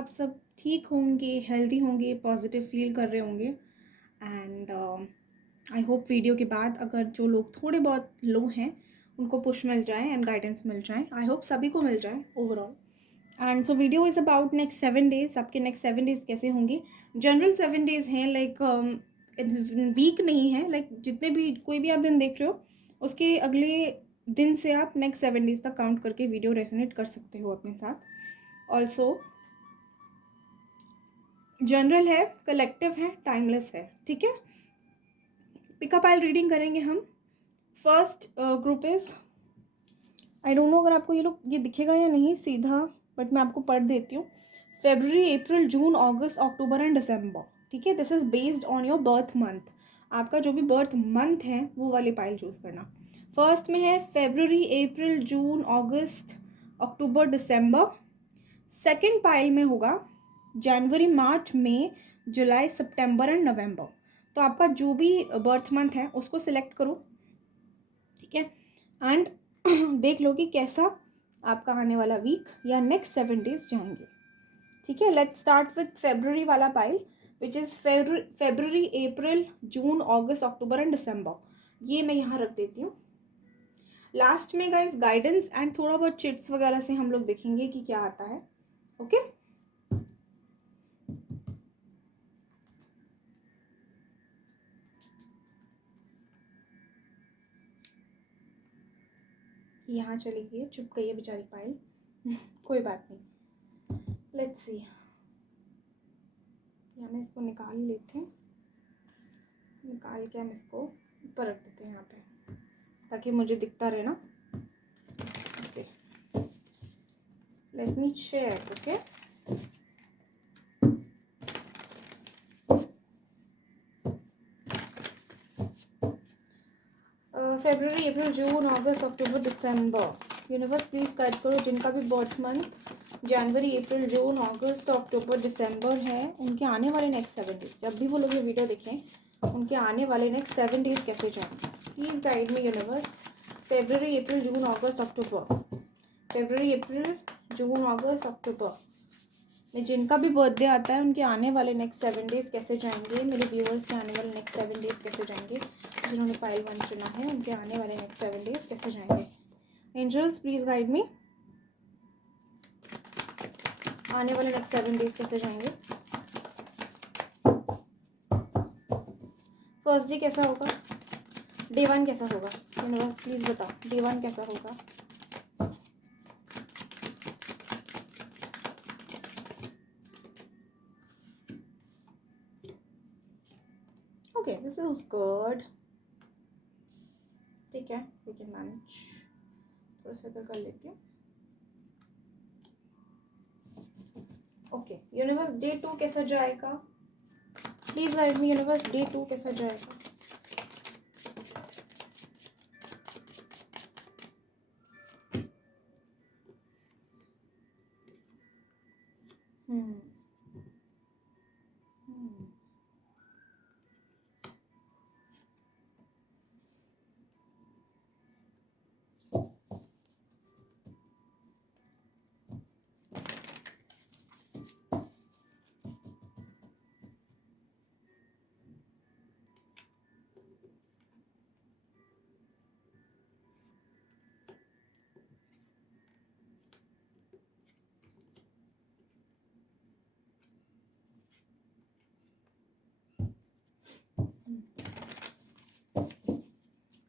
आप सब ठीक होंगे, हेल्दी होंगे, पॉजिटिव फील कर रहे होंगे। एंड आई होप वीडियो के बाद अगर जो लोग थोड़े बहुत लो हैं उनको पुश मिल जाए एंड गाइडेंस मिल जाए। आई होप सभी को मिल जाए overall. And so video is about next 7 days. आपके नेक्स्ट 7 डेज कैसे होंगे? जनरल 7 डेज हैं, लाइक वीक नहीं है। लाइक जितने भी कोई भी आप दिन देख रहे हो उसके अगले दिन से आप नेक्स्ट 7 डेज तक काउंट करके वीडियो रेजोनेट कर सकते हो अपने साथ। ऑल्सो जनरल है, कलेक्टिव है, टाइमलेस है, ठीक है। पिकअप आइल रीडिंग करेंगे हम। First group is, I don't no अगर आपको ये दिखेगा या नहीं सीधा, बट मैं आपको पढ़ देती हूँ। February, April, June, August, October and December, ठीक है। This is based on your birth month. आपका जो भी बर्थ मंथ है वो वाली पाइल चूज करना। फर्स्ट में है February, April, June, August, October, December। Second pile में होगा जनवरी, मार्च, मई, जुलाई, सितंबर एंड नवंबर। तो आपका जो भी बर्थ मंथ है उसको सिलेक्ट करो, ठीक है। एंड देख लो कि कैसा आपका आने वाला वीक या नेक्स्ट 7 डेज जाएंगे, ठीक है। लेट्स स्टार्ट विथ फेब्रुवरी वाला pile, which is February, April, June, August, October and December. ये मैं यहाँ रख देती हूँ। लास्ट में गाइस गाइडेंस एंड थोड़ा बहुत चिट्स वगैरह से हम लोग देखेंगे कि क्या आता है, ओके। यहाँ चली गई, चुप गई है बेचारी पाइल। कोई बात नहीं, लेट्स सी। यहाँ मैं इसको निकाल लेते हैं, निकाल के हम इसको ऊपर रख देते हैं यहाँ पे ताकि मुझे दिखता रहे ना। Okay, let me check. Okay, February, April, June, August, October, December. Universe please guide करो जिनका भी बर्थ मंथ जनवरी, अप्रैल, जून, अगस्त, अक्टूबर, दिसंबर है, उनके आने वाले नेक्स्ट 7 डेज, जब भी वो लोग ये वीडियो देखें उनके आने वाले नेक्स्ट 7 डेज कैसे जाएंगे। Please guide me universe. February, April, June, August, October. February, April, June, August, October में जिनका भी बर्थडे आता है उनके आने वाले नेक्स्ट 7 डेज कैसे जाएंगे। मेरे व्यूअर्स के आने वाले नेक्स्ट 7 डेज कैसे जाएंगे, जिन्होंने पाइल 1 चुना है उनके आने वाले नेक्स्ट 7 डेज कैसे जाएंगे। एंजल्स प्लीज गाइड मी, आने वाले नेक्स्ट 7 डेज कैसे जाएंगे। फर्स्ट डे कैसा होगा, डे 1 कैसा होगा, यूनिवर्स प्लीज बताओ डे 1 कैसा होगा। ओके, दिस इज गुड, ठीक है, वी कैन मैनेज। थोड़ा सा इधर कर लेती हूँ। ओके यूनिवर्स, डे 2 कैसा जाएगा, please guide me universe, day 2 कैसा जाएगा।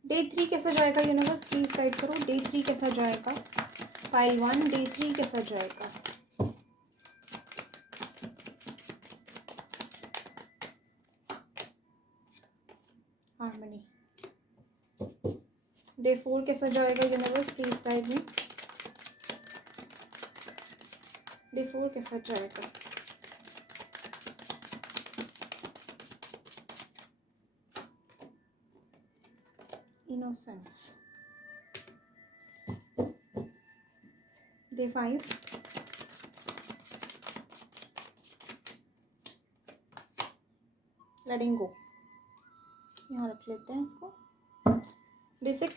डे 3 कैसा जाएगा यूनिवर्स, प्लीज गाइड करो। डे 3 कैसा जाएगा, पाइल 1 डे 3 कैसा जाएगा। हार्मनी। डे 4 कैसा जाएगा universe, please guide me. Day 4 कैसा जाएगा। इनोसेंस। डे 5 लेटिंग गो, यहाँ रख लेते हैं इसको। डे 6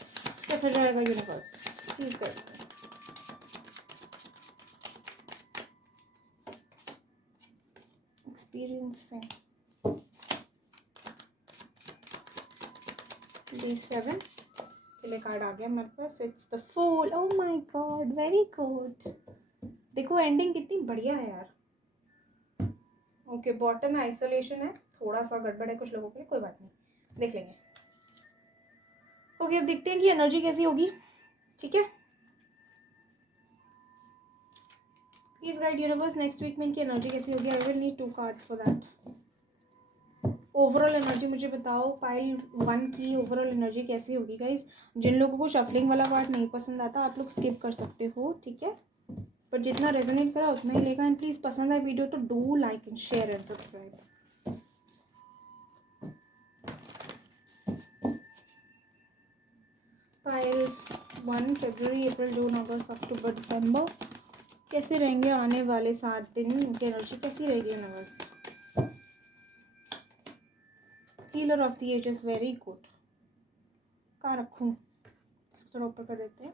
कैसा जाएगा universe, please guide. experiencing. D7 के लिए कार्ड आ गया मेरे पास. It's the Fool. Oh my God, very good. देखो एंडिंग कितनी बढ़िया है यार. ओके, बॉटम में आइसोलेशन है, थोड़ा सा गड़बड़ है कुछ लोगों के लिए, कोई बात नहीं, देख लेंगे. ओके, अब देखते हैं कि एनर्जी कैसी होगी. ठीक है, please guide universe next week में इनकी एनर्जी कैसी होगी. I will need 2 cards for that. Overall energy मुझे बताओ. पाइल 1 की ओवरऑल एनर्जी कैसी होगी गाइज. जिन लोगों को शफलिंग वाला पार्ट नहीं पसंद आता आप लोग स्किप कर सकते हो. ठीक है, पर जितना रेजोनेट करा उतना ही लेगा. एंड प्लीज पसंद आए वीडियो तो do like and share and subscribe. Pile 1 फरवरी, अप्रैल, जून, अगस्त, अक्टूबर, दिसंबर कैसे रहेंगे आने वाले 7 दिन. इनकी एनर्जी कैसी रहेगी universe. Healer of the ages, very good. कहाँ रखूँ, इसको थोड़ा ऊपर कर देते हैं.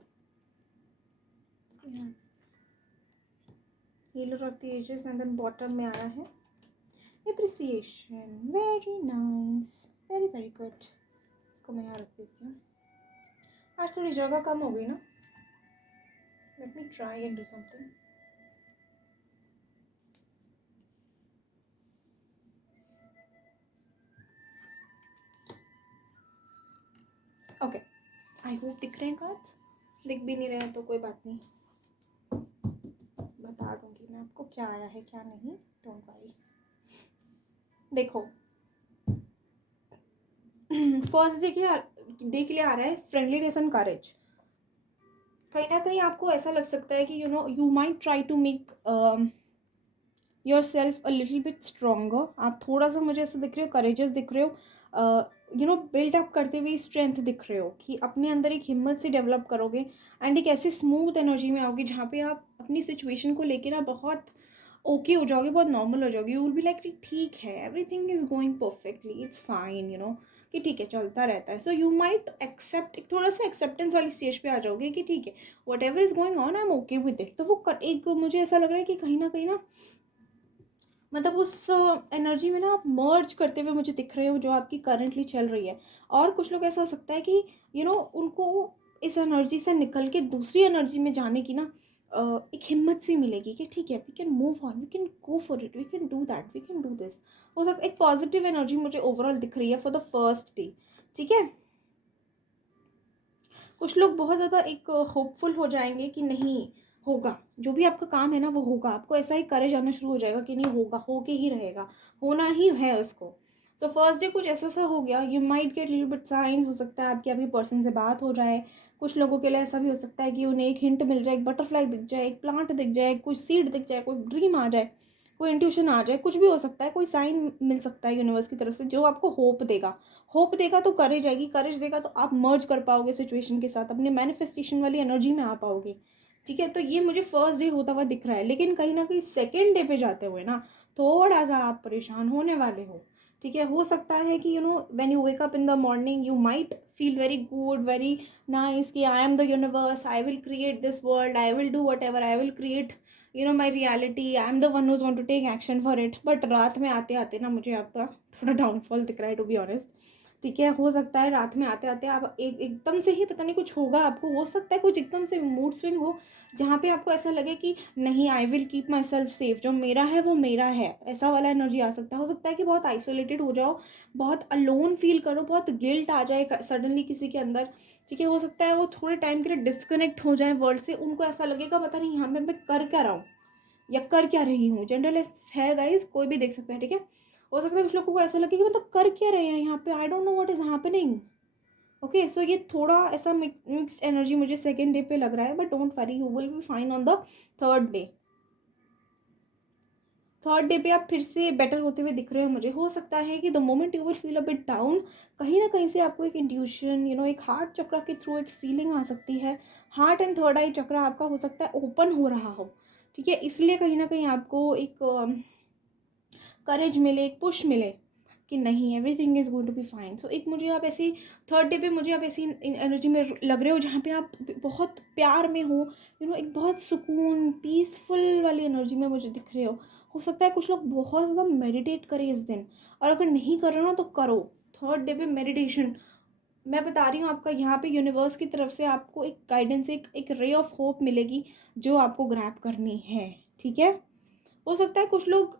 Healer of the ages and then bottom में आया है appreciation. Very nice, very very good. इसको मैं यहाँ रख देती हूँ. आज थोड़ी जगह कम हो गई ना. Let me try and do something. Okay, I hope दिख रहे हैं कार्ड्स. दिख भी नहीं रहे हैं तो कोई बात नहीं, बता दूंगी मैं आपको क्या आया है क्या नहीं. Don't worry. देखो फर्स्ट डे के लिए आ रहा है फ्रेंडलीनेस एंड करेज. कहीं ना कहीं आपको ऐसा लग सकता है कि you might try to make yourself a little bit stronger. आप थोड़ा सा मुझे ऐसा दिख रहे हो, करेजियस दिख रहे हो, बिल्ड अप करते हुए स्ट्रेंथ दिख रहे हो कि अपने अंदर एक हिम्मत से डेवलप करोगे. एंड एक ऐसी स्मूथ एनर्जी में आओगे जहाँ पे आप अपनी सिचुएशन को लेके ना बहुत ओके हो जाओगे, बहुत नॉर्मल हो जाओगे. यू विल बी लाइक ठीक है, everything is going perfectly, it's fine, कि ठीक है चलता रहता है. सो यू माइट एक्सेप्ट, एक थोड़ा सा एक्सेप्टेंस वाली स्टेज पे आ जाओगे कि ठीक है what ever is going on I am okay with it. तो वो एक मुझे ऐसा लग रहा है कि कहीं ना मतलब उस एनर्जी में ना आप मर्ज करते हुए मुझे दिख रहे हो जो आपकी करंटली चल रही है. और कुछ लोग ऐसा हो सकता है कि उनको इस एनर्जी से निकल के दूसरी एनर्जी में जाने की ना एक हिम्मत सी मिलेगी कि ठीक है we can move on, we can go for it, we can do that, we can do this. हो सकता है एक पॉजिटिव एनर्जी मुझे ओवरऑल दिख रही है फॉर द फर्स्ट डे. ठीक है, कुछ लोग बहुत ज़्यादा एक होपफुल हो जाएंगे कि नहीं होगा, जो भी आपका काम है ना वो होगा. आपको ऐसा ही करेज आना शुरू हो जाएगा कि नहीं होगा, होके ही रहेगा, होना ही है उसको. सो फर्स्ट डे कुछ ऐसा सा हो गया. You might get little bit science. हो सकता है आपकी अभी पर्सन से बात हो जाए. कुछ लोगों के लिए ऐसा भी हो सकता है कि उन्हें एक हिंट मिल जाए, एक बटरफ्लाई दिख जाए, एक प्लांट दिख जाए, कोई सीड दिख जाए, कोई ड्रीम आ जाए, कोई इंट्यूशन आ जाए, कुछ भी हो सकता है. कोई साइन मिल सकता है यूनिवर्स की तरफ से जो आपको होप देगा. होप देगा तो करेज आएगी, करेज देगा तो आप मर्ज कर पाओगे सिचुएशन के साथ, अपने मैनिफेस्टेशन वाली एनर्जी में आ पाओगे. ठीक है, तो ये मुझे फर्स्ट डे होता हुआ दिख रहा है. लेकिन कहीं ना कहीं सेकेंड डे पे जाते हुए ना थोड़ा सा आप परेशान होने वाले हो. ठीक है, हो सकता है कि when you wake up in the morning you might feel very good, very nice कि I am the universe, I will create this world, I will do whatever, I will create my reality, I am the one whose want to take action for it. But रात में आते आते ना मुझे आपका थोड़ा downfall दिख रहा है टू बी ऑनेस्ट. ठीक है, हो सकता है रात में आते आते आप एकदम से ही पता नहीं कुछ होगा आपको. हो सकता है कुछ एकदम से मूड स्विंग हो जहाँ पे आपको ऐसा लगे कि नहीं I will keep my self safe, जो मेरा है वो मेरा है, ऐसा वाला एनर्जी आ सकता है. हो सकता है कि बहुत आइसोलेटेड हो जाओ, बहुत अलोन फील करो, बहुत गिल्ट आ जाए सडनली किसी के अंदर. ठीक है, हो सकता है वो थोड़े टाइम के लिए डिस्कनेक्ट हो जाए वर्ल्ड से. उनको ऐसा लगेगा पता नहीं यहाँ पे मैं कर क्या रहा हूँ या कर क्या रही हूँ. जनरल है गाइज, कोई भी देख सकता है. ठीक है, हो सकता है कुछ लोगों को ऐसा लगे कि मतलब कर क्या रहे हैं यहाँ पे, I don't know what is happening. Okay, so ये थोड़ा ऐसा मिक्स्ड एनर्जी मुझे सेकेंड डे पे लग रहा है. But don't worry, you will be fine on the third day. Third day पे आप फिर से बेटर होते हुए दिख रहे हो मुझे. हो सकता है कि the moment you will feel a bit down, कहीं ना कहीं से आपको एक इंट्यूशन एक हार्ट चक्र के थ्रू एक फीलिंग आ सकती है. हार्ट एंड थर्ड आई चक्र आपका हो सकता है ओपन हो रहा हो. ठीक है, इसलिए कहीं ना कहीं आपको एक करेज मिले, एक पुश मिले कि नहीं everything is going to be fine. So एक मुझे आप ऐसी थर्ड डे पे मुझे आप ऐसी एनर्जी में लग रहे हो जहाँ पे आप बहुत प्यार में हो, एक बहुत सुकून पीसफुल वाली एनर्जी में मुझे दिख रहे हो सकता है कुछ लोग बहुत ज़्यादा मेडिटेट करें इस दिन, और अगर नहीं कर रहे हो ना तो करो थर्ड डे पे मेडिटेशन। मैं बता रही हूँ आपका यहाँ पे यूनिवर्स की तरफ से आपको एक गाइडेंस, एक रे ऑफ होप मिलेगी जो आपको ग्रैब करनी है, ठीक है। हो सकता है कुछ लोग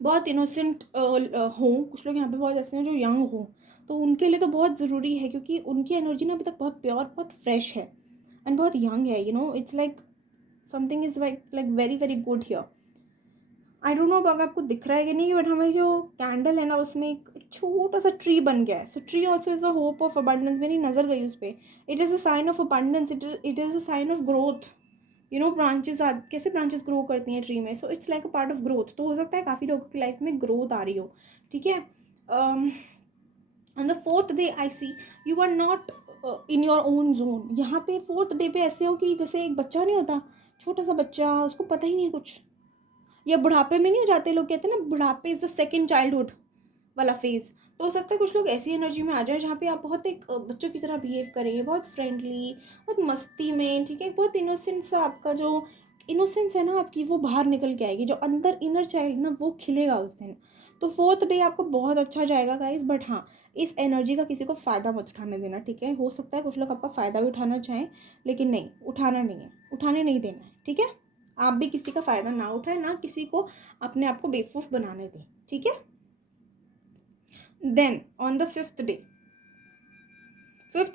बहुत इनोसेंट हों, कुछ लोग यहाँ पे बहुत ऐसे हैं जो यंग हों, तो उनके लिए तो बहुत ज़रूरी है क्योंकि उनकी एनर्जी ना अभी तक बहुत प्योर, बहुत फ्रेश है एंड बहुत यंग है। It's like something is like very very good here. I don't no अगर आपको दिख रहा है कि नहीं, बट हमारी जो कैंडल है ना उसमें एक छोटा सा ट्री बन गया है। So tree also is a hope of abundance. मेरी नज़र गई उस पर। It is a sign of abundance, it is a sign of growth. Branches कैसे ब्रांचेस ग्रो करती हैं ट्री में, so it's like a part of growth. तो हो सकता है काफ़ी लोगों की लाइफ में ग्रोथ आ रही हो, ठीक है। On the fourth day I see you are not in your own zone. यहाँ पे फोर्थ डे पे ऐसे हो कि जैसे एक बच्चा नहीं होता, छोटा सा बच्चा, उसको पता ही नहीं है कुछ, या बुढ़ापे में नहीं हो जाते लोग, कहते हैं ना बुढ़ापे इज द सेकेंड चाइल्डहुड वाला फेज। तो हो सकता है कुछ लोग ऐसी एनर्जी में आ जाए जहाँ पे आप बहुत एक बच्चों की तरह बिहेव करें, बहुत फ्रेंडली, बहुत मस्ती में, ठीक है, बहुत इनोसेंट सा। आपका जो इनोसेंस है ना आपकी, वो बाहर निकल के आएगी, जो अंदर इनर चाइल्ड ना वो खिलेगा उस दिन। तो फोर्थ डे आपको बहुत अच्छा जाएगा गाइस, बट हाँ इस एनर्जी का किसी को फ़ायदा मत उठाने देना, ठीक है। हो सकता है कुछ लोग आपका फ़ायदा भी उठाना चाहें, लेकिन नहीं, उठाना नहीं है, उठाने नहीं देना है, ठीक है। आप भी किसी का फ़ायदा ना उठाए, ना किसी को अपने आप को बेवकूफ़ बनाने दें, ठीक है। Then on the fifth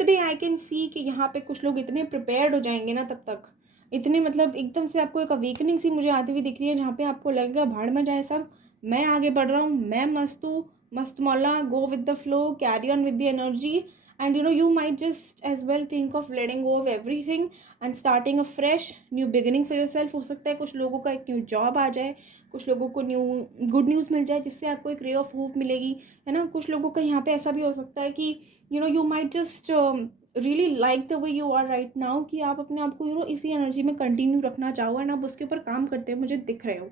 day I can see कि यहाँ पे कुछ लोग इतने प्रिपेयर्ड हो जाएंगे ना, तब तक इतने मतलब एकदम से आपको एक अवेकनिंग सी मुझे आती हुई दिख रही है, जहाँ पे आपको लगेगा भाड़ में जाए सब, मैं आगे बढ़ रहा हूँ, मैं मस्त हूँ, मस्त मौला, गो with the flow, carry on with the energy. And you might just as well think of letting go of everything and starting a fresh new beginning for yourself। हो सकता है कुछ लोगों का एक न्यू जॉब आ जाए, कुछ लोगों को न्यू गुड न्यूज़ मिल जाए जिससे आपको एक रे ऑफ होप मिलेगी, है ना। कुछ लोगों का यहाँ पे ऐसा भी हो सकता है कि you might just really like the way you are right now, कि आप अपने आप को इसी एनर्जी में कंटिन्यू रखना चाहो एंड आप उसके ऊपर काम करते हुए मुझे दिख रहे हो।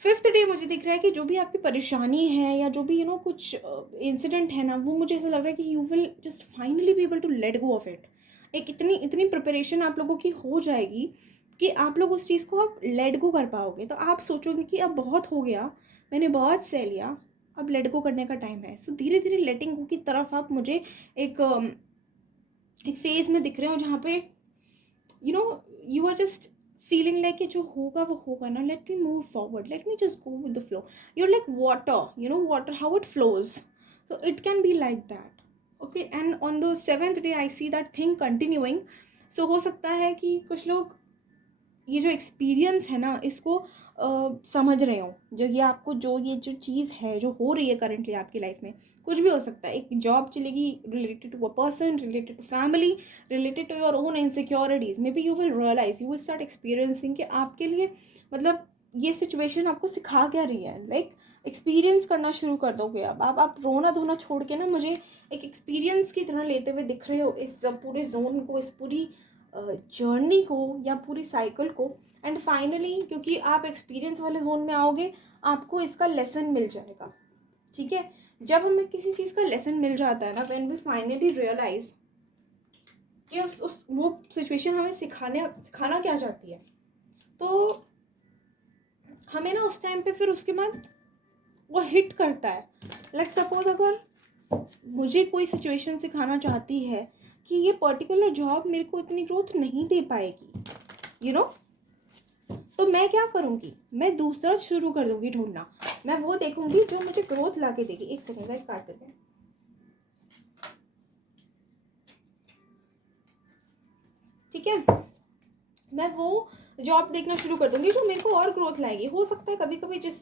फिफ्थ डे मुझे दिख रहा है कि जो भी आपकी परेशानी है या जो भी कुछ इंसिडेंट है ना, वो मुझे ऐसा लग रहा है कि you will just finally be able to let go of it. एक इतनी इतनी प्रिपरेशन आप लोगों की हो जाएगी कि आप लोग उस चीज़ को आप लेट गो कर पाओगे। तो आप सोचोगे कि अब बहुत हो गया, मैंने बहुत सह लिया, अब लेट गो करने का टाइम है। सो धीरे धीरे लेटिंग गो की तरफ आप मुझे एक फेज में दिख रहे हो जहाँ पे you are just feeling like कि जो होगा वो होगा ना, let me move forward, let me just go with the flow. You're like water, water how it flows, so it can be like that, okay. And on the seventh day I see that thing continuing. So हो सकता है कि कुछ लोग ये जो experience है ना इसको समझ रहे हो, ये जो चीज़ है जो हो रही है करेंटली आपकी लाइफ में, कुछ भी हो सकता है। एक जॉब चलेगी related to a person, related to family, related to your own insecurities. Maybe you will realize, you will start experiencing कि आपके लिए मतलब ये सिचुएशन आपको सिखा क्या रही है। लाइक एक्सपीरियंस करना शुरू कर दोगे अब आप रोना धोना छोड़ के ना मुझे एक एक्सपीरियंस की तरह लेते हुए दिख रहे हो इस पूरे जोन को, इस पूरी जर्नी को या पूरी साइकिल को। एंड फाइनली क्योंकि आप एक्सपीरियंस वाले जोन में आओगे, आपको इसका लेसन मिल जाएगा, ठीक है। जब हमें किसी चीज़ का लेसन मिल जाता है ना, व्हेन वी फाइनली रियलाइज कि उस वो सिचुएशन हमें सिखाना क्या चाहती है, तो हमें ना उस टाइम पे फिर उसके बाद वो हिट करता है। लाइक सपोज अगर मुझे कोई सिचुएशन सिखाना चाहती है कि ये पर्टिकुलर जॉब मेरे को इतनी ग्रोथ नहीं दे पाएगी, तो मैं क्या करूँगी, मैं दूसरा शुरू कर दूँगी ढूंढना। मैं वो देखूँगी जो मुझे ग्रोथ ला के देगी। एक सेकेंड का स्टार्ट करते हैं, ठीक है। मैं वो जॉब देखना शुरू कर दूँगी जो मेरे को और ग्रोथ लाएगी। हो सकता है कभी कभी जिस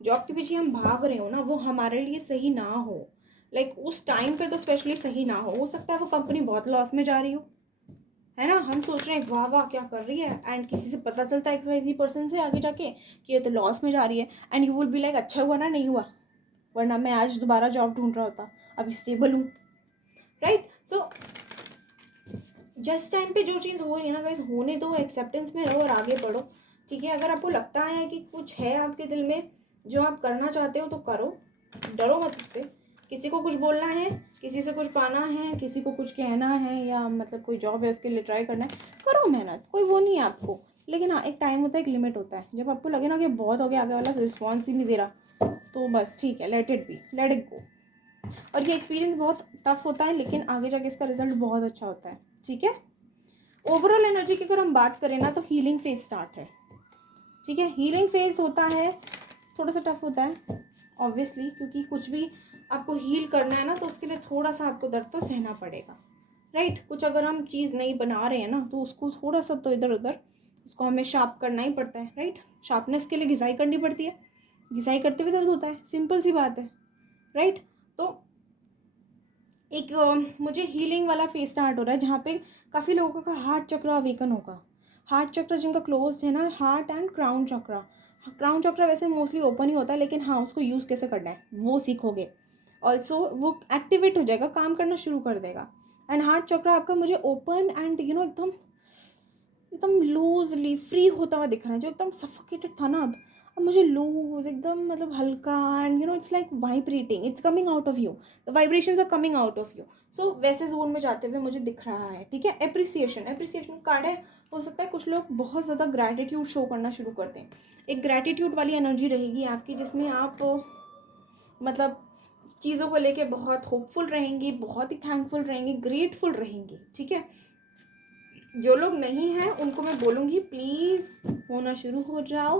जॉब के पीछे हम भाग रहे हो ना वो हमारे लिए सही ना हो, लाइक उस टाइम पे तो स्पेशली सही ना हो सकता है वो कंपनी बहुत लॉस में जा रही हो, है ना। हम सोच रहे हैं वाह वाह क्या कर रही है, एंड किसी से पता चलता है XYZ पर्सन से आगे जाके कि ये तो लॉस में जा रही है, and you will be like अच्छा हुआ ना नहीं हुआ, वरना मैं आज दोबारा जॉब ढूंढ रहा होता, अभी स्टेबल हूँ, राइट। सो जस्ट टाइम पे जो चीज़ हो रही है ना गाइस, होने दो, एक्सेप्टेंस में रहो और आगे बढ़ो, ठीक है। अगर आपको लगता है कि कुछ है आपके दिल में जो आप करना चाहते हो तो करो, डरो मत उससे। किसी को कुछ बोलना है, किसी से कुछ पाना है, किसी को कुछ कहना है, या मतलब कोई जॉब है उसके लिए ट्राई करना है, करो मेहनत, कोई वो नहीं है आपको। लेकिन हाँ, एक टाइम होता है, एक लिमिट होता है। जब आपको लगे ना कि बहुत हो गया, आगे वाला रिस्पॉन्स ही नहीं दे रहा, तो बस ठीक है, let it be, let it go. और ये एक्सपीरियंस बहुत टफ होता है, लेकिन आगे जाके इसका रिजल्ट बहुत अच्छा होता है। ठीक है, ओवरऑल एनर्जी की अगर हम बात करें ना, तो हीलिंग फेज स्टार्ट है। ठीक है, हीलिंग फेज होता है, थोड़ा सा टफ होता है ऑब्वियसली, क्योंकि कुछ भी आपको हील करना है ना, तो उसके लिए थोड़ा सा आपको दर्द तो सहना पड़ेगा, राइट। कुछ अगर हम चीज़ नहीं बना रहे हैं ना, तो उसको थोड़ा सा तो इधर उधर उसको हमें शार्प करना ही पड़ता है, राइट। शार्पनेस के लिए घिसाई करनी पड़ती है, घिसाई करते हुए दर्द होता है, सिंपल सी बात है, राइट। तो एक मुझे हीलिंग वाला फेज स्टार्ट हो रहा है, जहाँ पे काफ़ी लोगों का हार्ट चक्र अवेकन होगा। हार्ट चक्र जिनका क्लोज है ना, heart and crown chakra. Crown चक्र वैसे मोस्टली ओपन ही होता है, लेकिन हाँ, उसको यूज़ कैसे करना है वो सीखोगे। ऑल्सो वो एक्टिवेट हो जाएगा, काम करना शुरू कर देगा। एंड हार्ट चक्र आपका मुझे ओपन एंड एकदम एकदम लूजली फ्री होता हुआ दिख रहा है। जो एकदम सफोकेटेड था ना, अब मुझे लूज एकदम मतलब हल्का, and it's like vibrating, it's coming out of you, the vibrations are coming out of you. So वैसे जोन में जाते हुए मुझे दिख रहा है। ठीक है, एप्रिसिएशन कार्ड है। हो सकता है कुछ लोग बहुत ज़्यादा ग्रैटिट्यूड शो करना शुरू करते हैं। एक ग्रैटिट्यूड वाली एनर्जी रहेगी आपकी, जिसमें आप मतलब चीज़ों को लेके बहुत होपफुल रहेंगी, बहुत ही थैंकफुल रहेंगी, ग्रेटफुल रहेंगी। ठीक है, जो लोग नहीं हैं उनको मैं बोलूँगी प्लीज़ होना शुरू हो जाओ।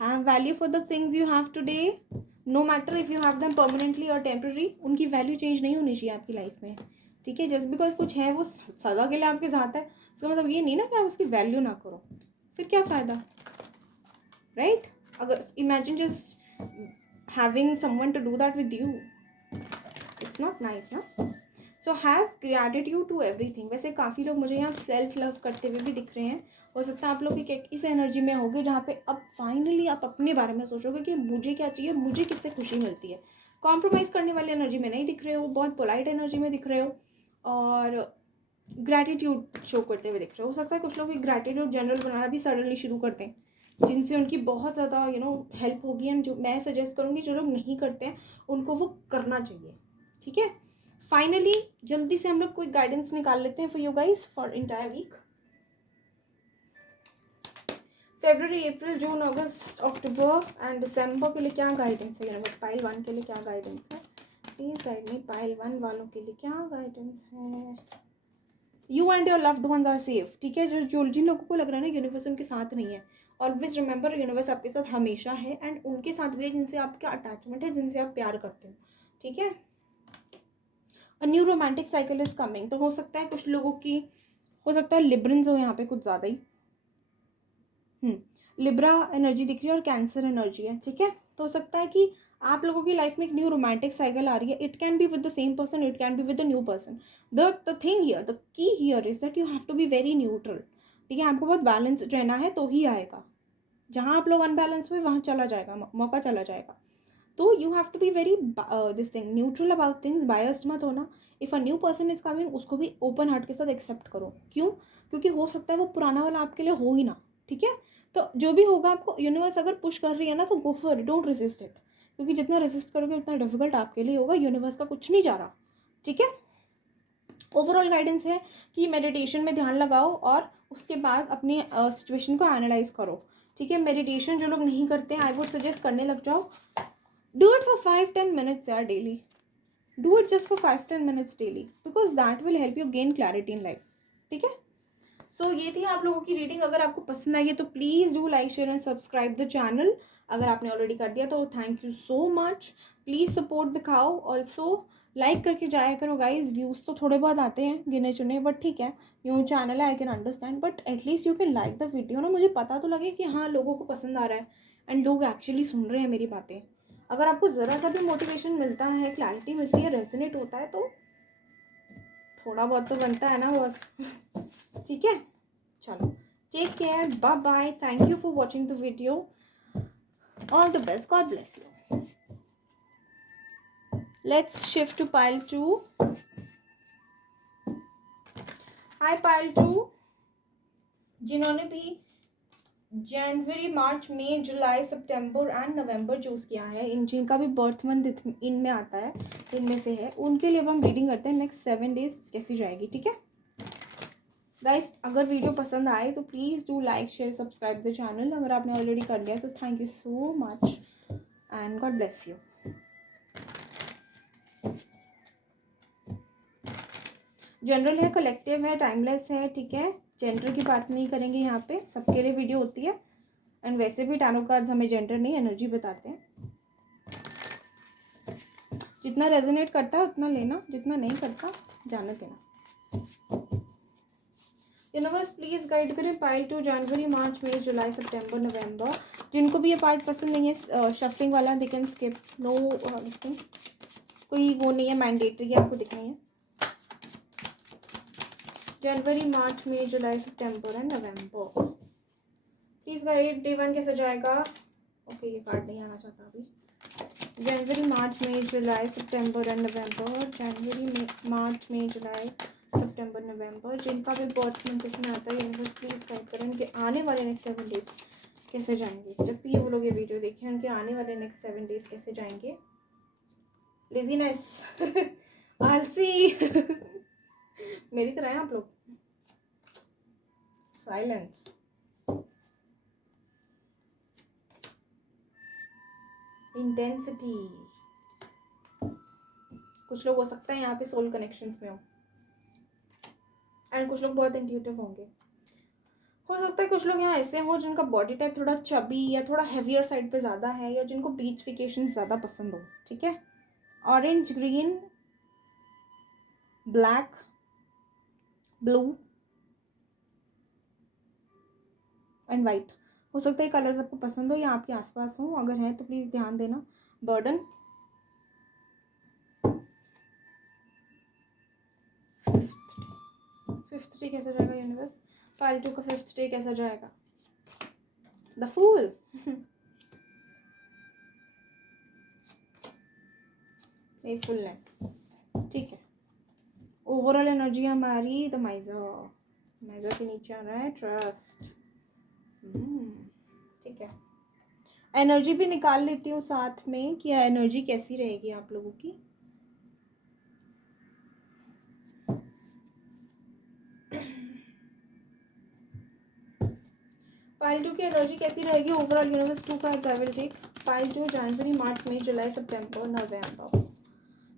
Have value for the things you have today, no matter if you have them permanently और टेम्प्रेरी। उनकी वैल्यू चेंज नहीं होनी चाहिए आपकी लाइफ में। ठीक है, जस्ट बिकॉज कुछ है वो सदा के लिए आपके साथ है, इसका मतलब ये नहीं ना कि आप उसकी वैल्यू ना करो, फिर क्या फ़ायदा, राइट। अगर imagine just having someone to do that with you, it's not nice ना। So have gratitude to everything. वैसे काफ़ी लोग मुझे यहाँ सेल्फ लव करते हुए भी दिख रहे हैं। हो सकता है आप लोग एक इस एनर्जी में होगे जहाँ पे अब फाइनली आप अपने बारे में सोचोगे कि मुझे क्या चाहिए, मुझे किससे खुशी मिलती है। कॉम्प्रोमाइज़ करने वाली एनर्जी में नहीं दिख रहे हो, बहुत पोलाइट एनर्जी में दिख रहे हो, और ग्रैटिट्यूड शो करते हुए दिख रहे हो। हो सकता है कुछ लोग ग्रैटिट्यूड जनरल बनाना भी सडनली शुरू कर दें, जिनसे उनकी बहुत ज़्यादा हेल्प होगी। एंड जो मैं सजेस्ट करूँगी, जो लोग नहीं करते हैं उनको वो करना चाहिए। ठीक है, फाइनली जल्दी से हम लोग कोई गाइडेंस निकाल लेते हैं for you guys for entire week. फरवरी, अप्रैल, जून, अगस्त, अक्टूबर एंड दिसंबर के लिए क्या गाइडेंस है यूनिवर्स? पाइल 1 के लिए क्या गाइडेंस है? Please guide me. पाइल 1 वालों के लिए क्या गाइडेंस है? You and your loved ones are safe. ठीक है, जो जिन लोगों को लग रहा है ना यूनिवर्स उनके साथ नहीं है, ऑलवेज रिमेंबर यूनिवर्स आपके साथ हमेशा है, एंड उनके साथ भी है जिनसे आपका अटैचमेंट है, जिनसे आप प्यार करते हो। ठीक है, a new romantic cycle is coming. तो हो सकता है कुछ लोगों की, हो सकता है लिब्रन्स हो यहाँ पे कुछ ज़्यादा ही। लिब्रा एनर्जी दिख रही है और कैंसर एनर्जी है। ठीक है, तो हो सकता है कि आप लोगों की लाइफ में एक न्यू रोमांटिक साइकिल आ रही है। It can be with the same person, it can be with the new person. The thing here, the key here is that you have to be very neutral. ठीक है, आपको बहुत balanced रहना है तो ही आएगा। जहाँ आप लोग अनबैलेंस हुए वहाँ चला जाएगा, मौका चला जाएगा। तो you have to be very this thing neutral about things, biased मत होना। If a new person is coming, उसको भी ओपन हार्ट के साथ एक्सेप्ट करो। क्यों? क्योंकि हो सकता है वो पुराना वाला आपके लिए हो ही ना। ठीक है, तो जो भी होगा आपको यूनिवर्स अगर पुश कर रही है ना, तो गो for it, don't resist it. क्योंकि जितना रेजिस्ट करोगे उतना डिफिकल्ट आपके लिए होगा, यूनिवर्स का कुछ नहीं जा रहा। ठीक है, ओवरऑल गाइडेंस है कि मेडिटेशन में ध्यान लगाओ और उसके बाद अपनी सिचुएशन को एनालाइज करो। ठीक है, मेडिटेशन जो लोग नहीं करते हैं, आई वुड सजेस्ट करने लग जाओ। Do it for 5-10 minutes यार daily. Do it just for 5-10 minutes daily because that will help you gain clarity in life. ठीक है, सो ये थी आप लोगों की रीडिंग। अगर आपको पसंद आई है तो please do like share and subscribe the channel. अगर आपने ऑलरेडी कर दिया तो thank you so much. Please support दिखाओ, ऑल्सो लाइक करके जाया करो गाइज। व्यूज़ तो थोड़े बहुत आते हैं गिने चुने, बट ठीक है, न्यू चैनल है, I can understand, but at least you can like the video ना। मुझे पता तो लगे कि हाँ लोगों को पसंद आ रहा है एंड लोग एक्चुअली सुन रहे हैं मेरी बातें। अगर आपको ज़रा सा भी मोटिवेशन मिलता है, क्लैरिटी मिलती है, रेजोनेट होता है, तो थोड़ा बहुत तो बनता है ना बॉस। ठीक है, चलो, take care, bye bye, thank you for watching the video, all the best, God bless you. Let's shift to pile 2। Hi pile 2, जिन्होंने भी जनवरी, मार्च, मई, जुलाई, सितंबर एंड नवंबर चूज़ किया है। इन जिनका भी बर्थ मंथ इनमें आता है, इनमें से है, उनके लिए अब हम रीडिंग करते हैं नेक्स्ट 7 डेज कैसी जाएगी। ठीक है गाइस, अगर वीडियो पसंद आए तो please do like, share, subscribe the channel. अगर आपने ऑलरेडी कर लिया तो thank you so much and God bless you. General है, कलेक्टिव है, टाइमलेस है। ठीक है, जेंडर की बात नहीं करेंगे यहाँ पे, सबके लिए वीडियो होती है। एंड वैसे भी टैरो कार्ड्स हमें जेंडर नहीं एनर्जी बताते हैं। जितना रेजोनेट करता है उतना लेना, जितना नहीं करता जाने देना। यूनिवर्स प्लीज गाइड करें पाइल टू जनवरी, मार्च, मई, जुलाई, सितंबर, नवंबर। जिनको भी ये पार्ट पसंद नहीं है शफलिंग वाला, दे कैन स्किप, नो कोई वो नहीं है मैंडेटरी आपको दिखना है। जनवरी, मार्च, मई, जुलाई, सितंबर एंड नवंबर। प्लीज गाइड डे 1 कैसा जाएगा। ओके, ये कार्ड नहीं आना चाहता अभी। जनवरी, मार्च, मई, जुलाई, सितंबर एंड नवंबर। जनवरी, मार्च, मई, जुलाई, सितंबर, नवंबर। जिनका भी बर्थ मंथ इसमें आता है यूनिवर्स प्लीज गाइड करें कि आने वाले नेक्स्ट 7 डेज कैसे जाएंगे। जब भी ये वो लोग ये वीडियो देखें, उनके आने वाले नेक्स्ट 7 डेज कैसे जाएंगे। लेजीनेस आलसी मेरी तरह है आप लोग। Silence, intensity. कुछ लोग हो सकता है यहाँ पे सोल कनेक्शंस में हो, एंड कुछ लोग बहुत इंट्यूटिव होंगे। हो सकता है कुछ लोग यहाँ ऐसे हो जिनका बॉडी टाइप थोड़ा चबी या थोड़ा हैवियर साइड पे ज़्यादा है, या जिनको बीच वेकेशन ज़्यादा पसंद हो। ठीक है, orange, green, black, blue and white, हो सकता है कलर्स आपको पसंद हो या आपके आसपास हो। अगर है तो प्लीज़ ध्यान देना। बर्डन, फिफ्थ डे कैसा जाएगा यूनिवर्स। पाइल 2 का फिफ्थ डे कैसा जाएगा। The fool playfulness. ठीक है, ओवरऑल एनर्जी हमारी द माइजर के नीचे आ रहा है ट्रस्ट। ठीक है, एनर्जी भी निकाल लेती हूँ साथ में कि एनर्जी कैसी रहेगी आप लोगों की। पाइल 2 की एनर्जी कैसी रहेगी overall universe. 2 cards I will take. Pile 2 जनवरी, मार्च, मई, जुलाई, सितंबर, नवंबर।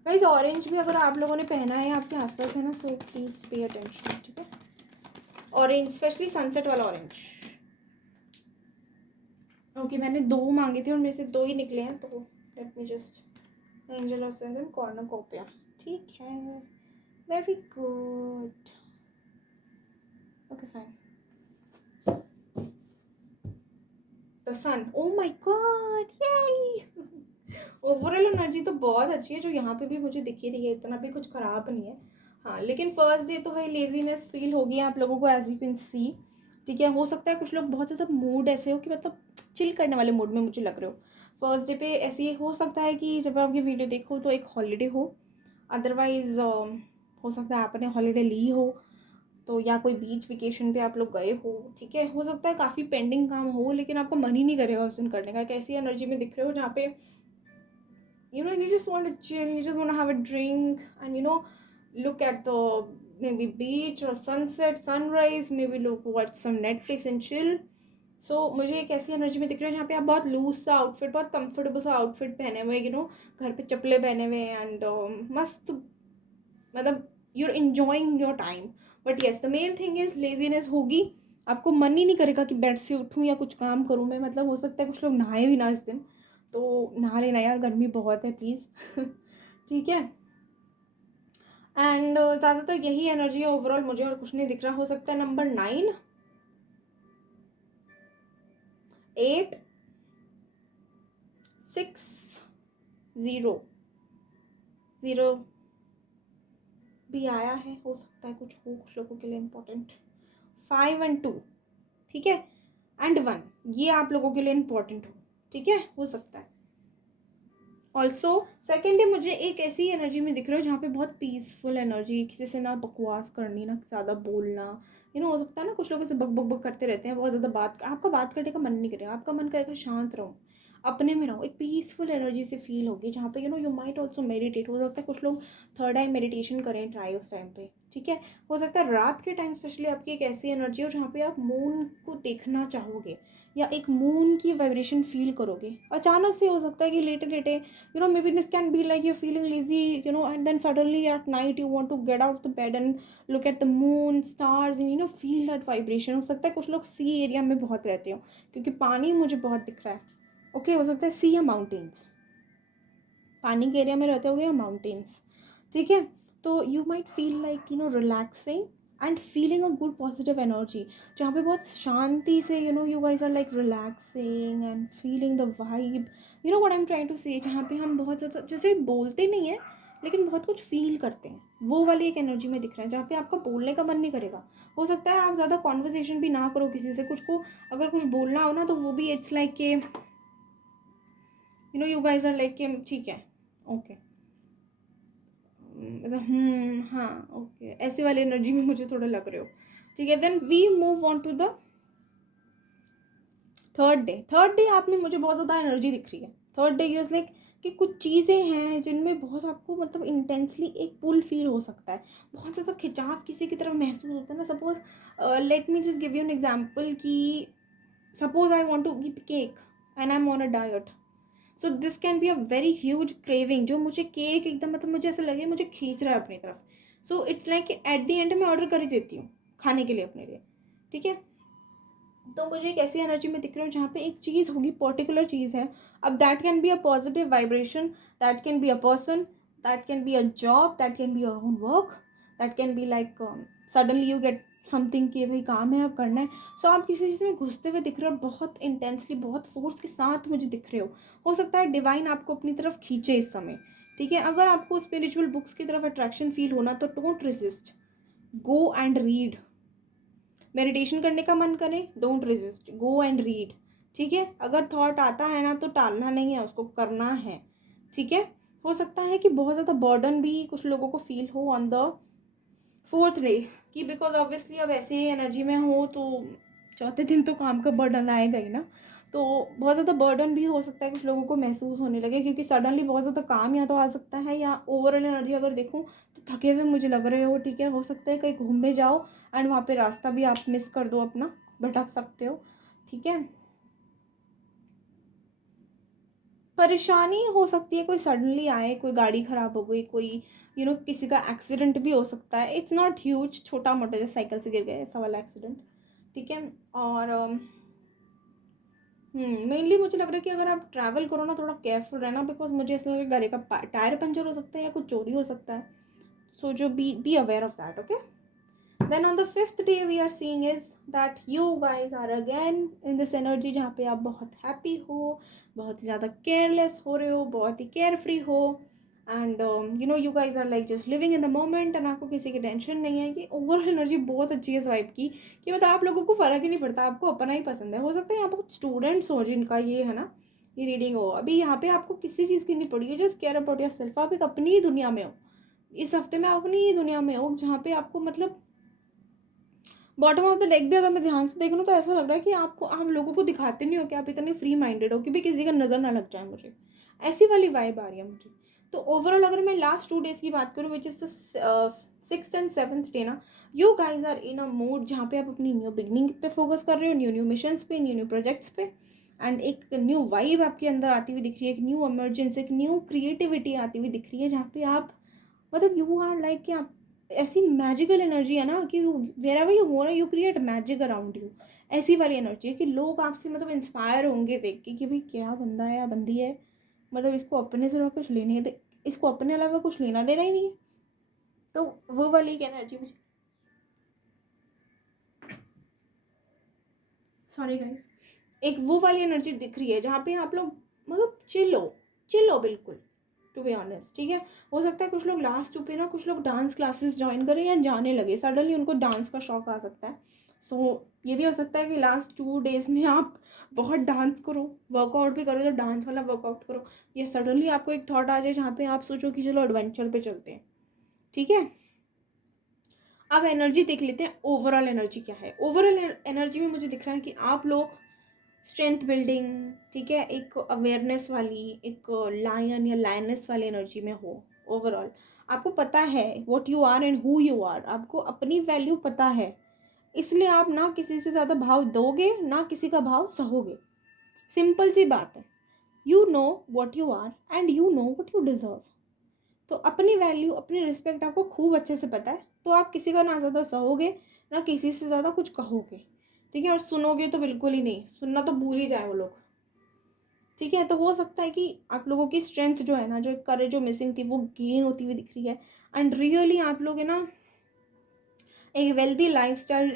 गाइस, ऑरेंज भी अगर आप लोगों ने पहना है, आपके आसपास है ना, सो प्लीज पे अटेंशन। ठीक है, ऑरेंज स्पेशली सनसेट वाला ऑरेंज। ओके, मैंने 2 मांगे थे और मेरे से 2 ही निकले हैं, तो let me just angel of सेंजन कॉर्नोकोपिया। ठीक है, very good. Okay fine. The sun, oh my God, ये ओवरऑल एनर्जी तो बहुत अच्छी है, जो यहाँ पे भी मुझे दिखी रही है, इतना भी कुछ खराब नहीं है। हाँ, लेकिन फर्स्ट डे तो भाई लेजीनेस फील होगी आप लोगों को, एज यू कैन सी। ठीक है, हो सकता है कुछ लोग बहुत ज़्यादा मूड ऐसे हो कि मतलब चिल करने वाले मूड में मुझे लग रहे हो। फर्स्ट डे पे ऐसे हो सकता है कि जब आप ये वीडियो देखो तो एक हॉलीडे हो, अदरवाइज हो सकता है आपने हॉलीडे ली हो तो, या कोई बीच वेकेशन पे आप लोग गए हो। ठीक है, हो सकता है काफ़ी पेंडिंग काम हो, लेकिन आपको मन ही नहीं करेगा उस दिन करने का। कैसी एनर्जी में दिख रहे हो जहाँ पे you just want to chill, you just want to have a drink and look at the maybe beach or sunset, sunrise, maybe look watch some Netflix and chill. So मुझे एक ऐसी एनर्जी में दिख रहा है जहाँ पे आप बहुत लूज सा आउटफिट, बहुत कंफर्टेबल सा आउटफिट पहने हुए, घर पे चप्पलें पहने हुए एंड मस्त, मतलब you're enjoying your time. But yes, the main thing is laziness होगी, आपको मन ही नहीं करेगा कि बेड से उठूँ या कुछ काम करूँ मैं। मतलब हो सकता है कुछ लोग नहाए भी ना इस दिन, तो नहा लेना यार, गर्मी बहुत है प्लीज़ ठीक है, एंड ज़्यादातर यही एनर्जी है ओवरऑल, मुझे और कुछ नहीं दिख रहा। हो सकता है नंबर 9, 8, 6, 0, 0 भी आया है, हो सकता है कुछ हो कुछ लोगों के लिए इम्पोर्टेंट। 5 और 2, ठीक है, एंड 1, ये आप लोगों के लिए इम्पोर्टेंट हो। ठीक है, हो सकता है ऑल्सो सेकेंड डे मुझे एक ऐसी एनर्जी में दिख रहा है जहाँ पे बहुत पीसफुल एनर्जी, किसी से ना बकवास करनी, ना ज़्यादा बोलना। हो सकता है ना कुछ लोग ऐसे बक बक बक करते रहते हैं, बहुत ज़्यादा बात, आपका बात करने का मन नहीं करेगा, आपका मन करेगा शांत रहो, अपने में रहो। एक पीसफुल एनर्जी से फील होगी जहाँ पे यू माइट ऑल्सो मेडिटेट। हो सकता है कुछ लोग थर्ड आई मेडिटेशन करें, ट्राई उस टाइम पे, ठीक है। हो सकता है रात के टाइम स्पेशली आपकी एक ऐसी एनर्जी हो जहाँ पे आप मून को देखना चाहोगे या एक मून की वाइब्रेशन फील करोगे। अचानक से हो सकता है कि लेटे लेटे maybe this can be like you feeling lazy, and then suddenly at night you want to get out the bed and look at the moon, stars, and feel that vibration. हो सकता है कुछ लोग सी area में बहुत रहते हो, क्योंकि पानी मुझे बहुत दिख रहा है। ओके, हो सकता है सी या माउंटेन्स, पानी के एरिया में रहते होगे या माउंटेन्स, ठीक है। तो you might feel like relaxing and feeling a good positive energy, जहाँ पे बहुत शांति से you guys are like relaxing and feeling the vibe, what I am trying to say, जहाँ पे हम बहुत ज़्यादा जैसे बोलते नहीं हैं लेकिन बहुत कुछ फील करते हैं, वो वाली एक एनर्जी में दिख रहा है जहाँ पे आपका बोलने का मन नहीं करेगा। हो सकता है आप ज़्यादा कॉन्वर्सेशन भी ना करो किसी से, कुछ को अगर कुछ बोलना हो ना तो वो भी इट्स लाइक के यू गाइज आर लाइक के ठीक है, ओके, मतलब हाँ ओके, ऐसे वाली एनर्जी में मुझे थोड़ा लग रहे हो, ठीक है। Then we move on to the third day. Third day आप में मुझे बहुत ज़्यादा एनर्जी दिख रही है। थर्ड डे यूज लाइक कि कुछ चीज़ें हैं जिनमें बहुत आपको मतलब इंटेंसली एक पुल फील हो सकता है, बहुत ज़्यादा खिंचाव किसी की तरफ महसूस होता है ना। Suppose let me just give you an example कि suppose I want to eat cake and I am on a diet, so this can be a very huge craving, जो मुझे केक एकदम मतलब मुझे ऐसा लगे मुझे खींच रहा है अपनी तरफ। सो it's like eight the and मैं ऑर्डर कर ही देती हूँ खाने के लिए अपने लिए, ठीक है। तो मुझे एक ऐसी एनर्जी में दिख रही हूँ जहाँ पे एक चीज़ होगी, पर्टिकुलर चीज़ है। अब that can be a positive vibration, that can be a person, that can be a job, that can be your own work, that can be like suddenly you get something कि भाई काम है अब करना है। सो आप किसी चीज़ में घुसते हुए दिख रहे हो, बहुत इंटेंसली बहुत फोर्स के साथ मुझे दिख रहे हो सकता है डिवाइन आपको अपनी तरफ खींचे इस समय, ठीक है। अगर आपको स्पिरिचुअल बुक्स की तरफ अट्रैक्शन फील होना तो don't resist, go and read. Meditation करने का मन करे, don't resist, go and read, ठीक है। अगर थॉट आता है ना तो टालना नहीं है, उसको करना है, ठीक है। हो सकता है कि बहुत ज़्यादा बर्डन भी कुछ लोगों को फील हो ऑन द फोर्थ डे, कि बिकॉज ऑब्वियसली अब ऐसे एनर्जी में हो तो चौथे दिन तो काम का बर्डन आएगा ही ना। तो बहुत ज़्यादा बर्डन भी हो सकता है कुछ लोगों को महसूस होने लगे, क्योंकि सडनली बहुत ज़्यादा काम या तो आ सकता है, या ओवरऑल एनर्जी अगर देखूँ तो थके हुए मुझे लग रहे हो, ठीक है। हो सकता है कहीं घूमने जाओ एंड वहाँ पे रास्ता भी आप मिस कर दो अपना, भटक सकते हो, ठीक है। परेशानी हो सकती है, कोई सडनली आए, कोई गाड़ी ख़राब हो गई, कोई किसी का एक्सीडेंट भी हो सकता है। इट्स नॉट ह्यूज, छोटा मोटा जैसे साइकिल से गिर गए ऐसा वाला एक्सीडेंट, ठीक है। और मेनली मुझे लग रहा है कि अगर आप ट्रैवल करो ना थोड़ा केयरफुल रहना, बिकॉज मुझे ऐसा लग रहा है गाड़ी का टायर पंचर हो सकता है या कुछ चोरी हो सकता है। सो जो be aware of that, okay. Then on the fifth day we are seeing is that you guys are again in this energy जहाँ पे आप बहुत हैप्पी हो, बहुत ही ज़्यादा केयरलेस हो रहे हो, बहुत ही केयर फ्री हो, and you guys are like just living in the moment, एंड आपको किसी की टेंशन नहीं है। कि ओवरऑल एनर्जी बहुत अच्छी है इस वाइब की, कि मतलब आप लोगों को फ़र्क ही नहीं पड़ता, आपको अपना ही पसंद है। हो सकता है यहाँ बहुत स्टूडेंट्स हो जिनका ये है ना, ये रीडिंग हो, अभी यहाँ पे आपको किसी चीज़ की नहीं पड़ी है, just care about your self. आप एक अपनी ही दुनिया में हो, इस हफ्ते में आप अपनी ही दुनिया में हो, जहाँ पे आपको मतलब बॉटम ऑफ द लेग भी अगर मैं ध्यान से देख लूँ तो ऐसा लग रहा है कि आपको, आप लोगों को दिखाते नहीं हो कि आप इतने फ्री माइंडेड हो कि भी किसी का नज़र ना लग जाए, मुझे ऐसी वाली वाइब आ रही है मुझे। तो ओवरऑल अगर मैं लास्ट 2 डेज़ की बात करूँ, which is the 6th and 7th day ना, you guys are in a mood जहाँ पे आप अपनी न्यू बिगनिंग पे फोकस कर रहे हो, न्यू न्यू मिशंस पे, न्यू न्यू प्रोजेक्ट्स पे, एंड एक न्यू वाइब आपके अंदर आती हुई दिख रही है, एक न्यू इमर्जेंस, एक न्यू क्रिएटिविटी आती हुई दिख रही है, जहाँ पे आप मतलब यू आर लाइक कि आप ऐसी मैजिकल एनर्जी है ना कि वेर एवर यू गो ना you create magic around you. ऐसी वाली एनर्जी है कि लोग आपसे मतलब इंस्पायर होंगे देख के कि भाई क्या बंदा है या बंदी है, मतलब इसको अपने से कुछ लेने दे, इसको अपने अलावा कुछ लेना देना ही नहीं है। तो वो वाली एक एनर्जी मुझे, सॉरी गाइस, एक वो वाली एनर्जी दिख रही है जहाँ पे आप लोग मतलब चिल हो बिल्कुल, टू बी ऑनेस्ट, ठीक है। हो सकता है कुछ लोग लास्ट पे ना, कुछ लोग डांस क्लासेस ज्वाइन करें या जाने लगे, सडनली उनको डांस का शौक आ सकता है। सो ये भी हो सकता है कि लास्ट 2 डेज़ में आप बहुत डांस करो, वर्कआउट भी करो तो डांस वाला वर्कआउट करो, या सडनली आपको एक थॉट आ जाए जहाँ पे आप सोचो कि चलो एडवेंचर पे चलते हैं, ठीक है। अब एनर्जी देख लेते हैं, ओवरऑल एनर्जी क्या है। ओवरऑल एनर्जी में मुझे दिख रहा है कि आप लोग स्ट्रेंथ बिल्डिंग, ठीक है, एक अवेयरनेस वाली, एक लायन या लायनेस वाली एनर्जी में हो। ओवरऑल आपको पता है what you are and who you are, आपको अपनी वैल्यू पता है, इसलिए आप ना किसी से ज़्यादा भाव दोगे ना किसी का भाव सहोगे। सिंपल सी बात है, you know what you are and you know what you deserve. तो अपनी वैल्यू, अपनी रिस्पेक्ट आपको खूब अच्छे से पता है, तो आप किसी का ना ज़्यादा सहोगे ना किसी से ज़्यादा कुछ कहोगे, ठीक है। और सुनोगे तो बिल्कुल ही नहीं, सुनना तो भूल ही जाए वो लोग, ठीक है। तो हो सकता है कि आप लोगों की स्ट्रेंथ जो है ना, जो करेज जो मिसिंग थी वो गेन होती हुई दिख रही है, एंड रियली आप लोग है ना एक वेल्दी लाइफस्टाइल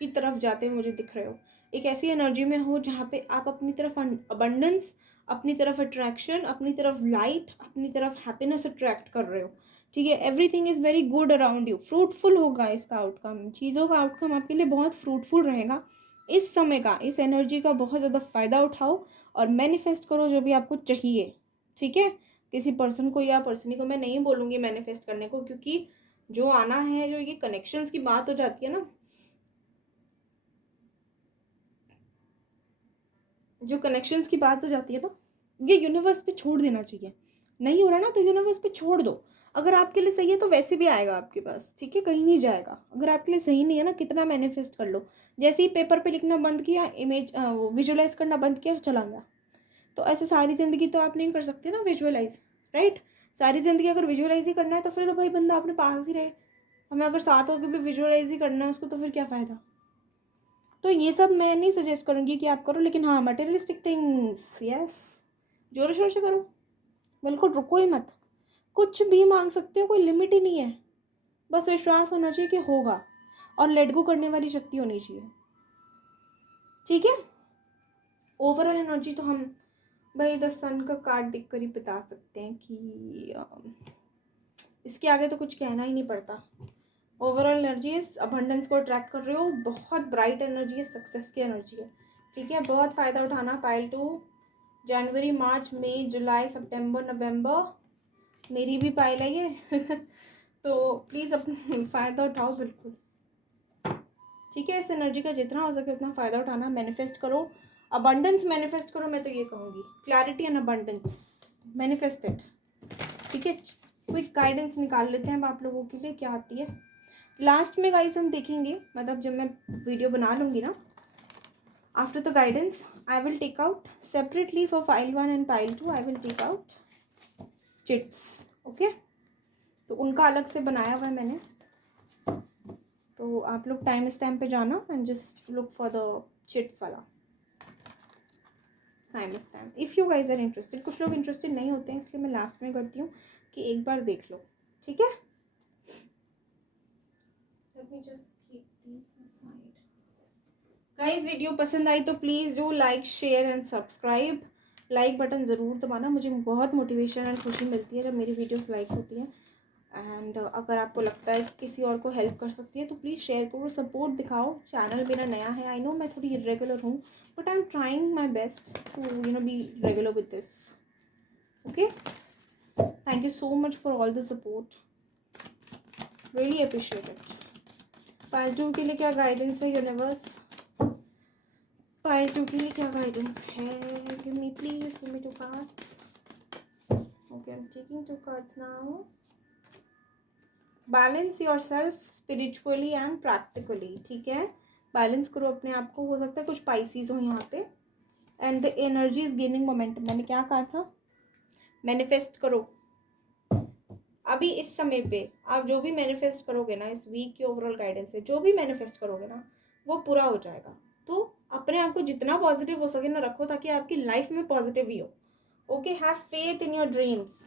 की तरफ जाते हुए मुझे दिख रहे हो। एक ऐसी एनर्जी में हो जहाँ पे आप अपनी तरफ अबंडेंस, अपनी तरफ अट्रैक्शन, अपनी तरफ लाइट, अपनी तरफ हैप्पीनेस अट्रैक्ट कर रहे हो, ठीक है। Everything is very good around you, fruitful होगा इसका आउटकम, चीज़ों का आउटकम आपके लिए बहुत फ्रूटफुल रहेगा। इस समय का, इस एनर्जी का बहुत ज़्यादा फ़ायदा उठाओ और मैनिफेस्ट करो जो भी आपको चाहिए, ठीक है। किसी पर्सन को या पर्सनी को मैं नहीं बोलूँगी मैनिफेस्ट करने को, क्योंकि जो आना है, जो ये कनेक्शंस की बात हो जाती है ना, जो कनेक्शंस की बात हो जाती है ना, ये यूनिवर्स पे छोड़ देना चाहिए। नहीं हो रहा ना तो यूनिवर्स पे छोड़ दो। अगर आपके लिए सही है तो वैसे भी आएगा आपके पास, ठीक है, कहीं नहीं जाएगा। अगर आपके लिए सही नहीं है ना, कितना मैनिफेस्ट कर लो, जैसे ही पेपर पे लिखना बंद किया, इमेज विजुअलाइज करना बंद किया, चला गया। तो ऐसे सारी ज़िंदगी तो आप नहीं कर सकते ना विजुअलाइज, राइट। सारी ज़िंदगी अगर विजुअलाइज ही करना है तो फिर तो भाई बंदा अपने पास ही रहे। हमें अगर साथ होकर भी विजुअलाइज ही करना है उसको, तो फिर क्या फ़ायदा। तो ये सब मैं नहीं सजेस्ट करूँगी कि आप करो, लेकिन हाँ मटेरियलिस्टिक थिंग्स यस, जोर शोर से करो, बिल्कुल रुको ही मत। कुछ भी मांग सकते हो, कोई लिमिट ही नहीं है। बस विश्वास होना चाहिए कि होगा, और लेट गो करने वाली शक्ति होनी चाहिए, ठीक है। ओवरऑल एनर्जी तो हम भाई 10 सन का कार्ड देख कर ही बता सकते हैं कि इसके आगे तो कुछ कहना ही नहीं पड़ता। ओवरऑल एनर्जी इस अबंडेंस को अट्रैक्ट कर रहे हो, बहुत ब्राइट एनर्जी है, सक्सेस की एनर्जी है, ठीक है। बहुत फ़ायदा उठाना। पाइल 2 जनवरी, मार्च, मई, जुलाई, सितंबर, नवंबर, मेरी भी पाइल है ये तो प्लीज़ अपना फ़ायदा उठाओ बिल्कुल, ठीक है। इस एनर्जी का जितना हो सके उतना फ़ायदा उठाना। मैनिफेस्ट करो, अबंडेंस मैनिफेस्ट करो, मैं तो ये कहूँगी क्लैरिटी एंड अबंडेंस मैनिफेस्टेड, ठीक है। क्विक गाइडेंस निकाल लेते हैं अब आप लोगों के लिए क्या आती है। लास्ट में गाइस हम देखेंगे, मतलब जब मैं वीडियो बना लूँगी ना, after the guidance I will take out separately for pile 1 and pile 2 I will take out chits, okay. तो उनका अलग से बनाया हुआ है मैंने, तो आप लोग टाइम स्टैम्प पे जाना and just look for the chits वाला time stamp if you guys are interested. कुछ लोग इंटरेस्टेड नहीं होते हैं, इसलिए मैं लास्ट में करती हूँ कि एक बार देख लो, ठीक है। Let me just keep these aside. Guys video पसंद आई तो please do like share and subscribe. Like button ज़रूर दबाना, मुझे बहुत मोटिवेशन एंड खुशी मिलती है जब मेरी वीडियोस लाइक होती हैं। एंड अगर आपको लगता है कि किसी और को हेल्प कर सकती है तो प्लीज़ शेयर करो, सपोर्ट दिखाओ। चैनल मेरा नया है, आई नो मैं थोड़ी इरेगुलर हूँ, but I am trying my best to be regular with this, okay. Thank you so much for all the support, really appreciate it. Pile 2 के लिए क्या गाइडेंस है यूनिवर्स? पाइल 2 के लिए क्या गाइडेंस है? Give me please, give me 2 cards. Okay, I am taking 2 cards now. Balance your self spiritually and practically, ठीक है। बैलेंस करो अपने आप को। हो सकता है कुछ पाइसीज हो यहाँ पे, and the energy is gaining momentum. मैंने क्या कहा था? मैनिफेस्ट करो। अभी इस समय पे आप जो भी मैनिफेस्ट करोगे ना, इस वीक की ओवरऑल गाइडेंस से जो भी मैनिफेस्ट करोगे ना वो पूरा हो जाएगा। तो अपने आप को जितना पॉजिटिव हो सके ना रखो, ताकि आपकी लाइफ में पॉजिटिव ही हो, okay. Have faith in your dreams,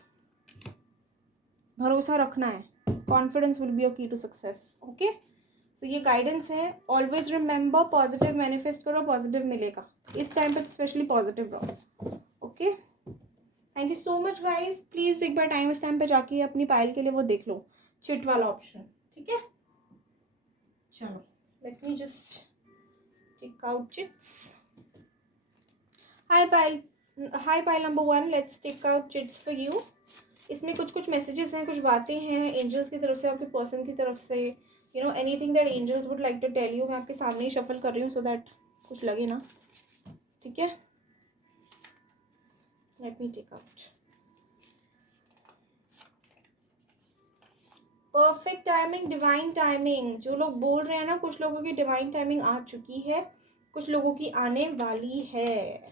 भरोसा रखना है। कॉन्फिडेंस विल बी योर की टू सक्सेस, ओके। सो ये गाइडेंस है। ऑलवेज रिमेंबर, पॉजिटिव मैनिफेस्ट करो, पॉजिटिव मिलेगा। इस टाइम पे स्पेशली पॉजिटिव रहो, okay. Thank you so much guys. Please एक बार टाइम स्टैम्प पे जाके अपनी पाइल के लिए वो देख लो, चिट वाला ऑप्शन, ठीक है। चलो। Let me just take out chits. Hi pile number 1, let's take out chits for you. इसमें कुछ कुछ मैसेजेस हैं, कुछ बातें हैं एंजल्स की तरफ से, आपके पर्सन की तरफ से. You know anything that angels would like to tell you. मैं आपके सामने ही शफल कर रही हूँ सो दैट कुछ लगे ना. ठीक है, let me take out. Perfect timing, divine timing. जो लोग बोल रहे हैं ना, कुछ लोगों की डिवाइन टाइमिंग आ चुकी है, कुछ लोगों की आने वाली है.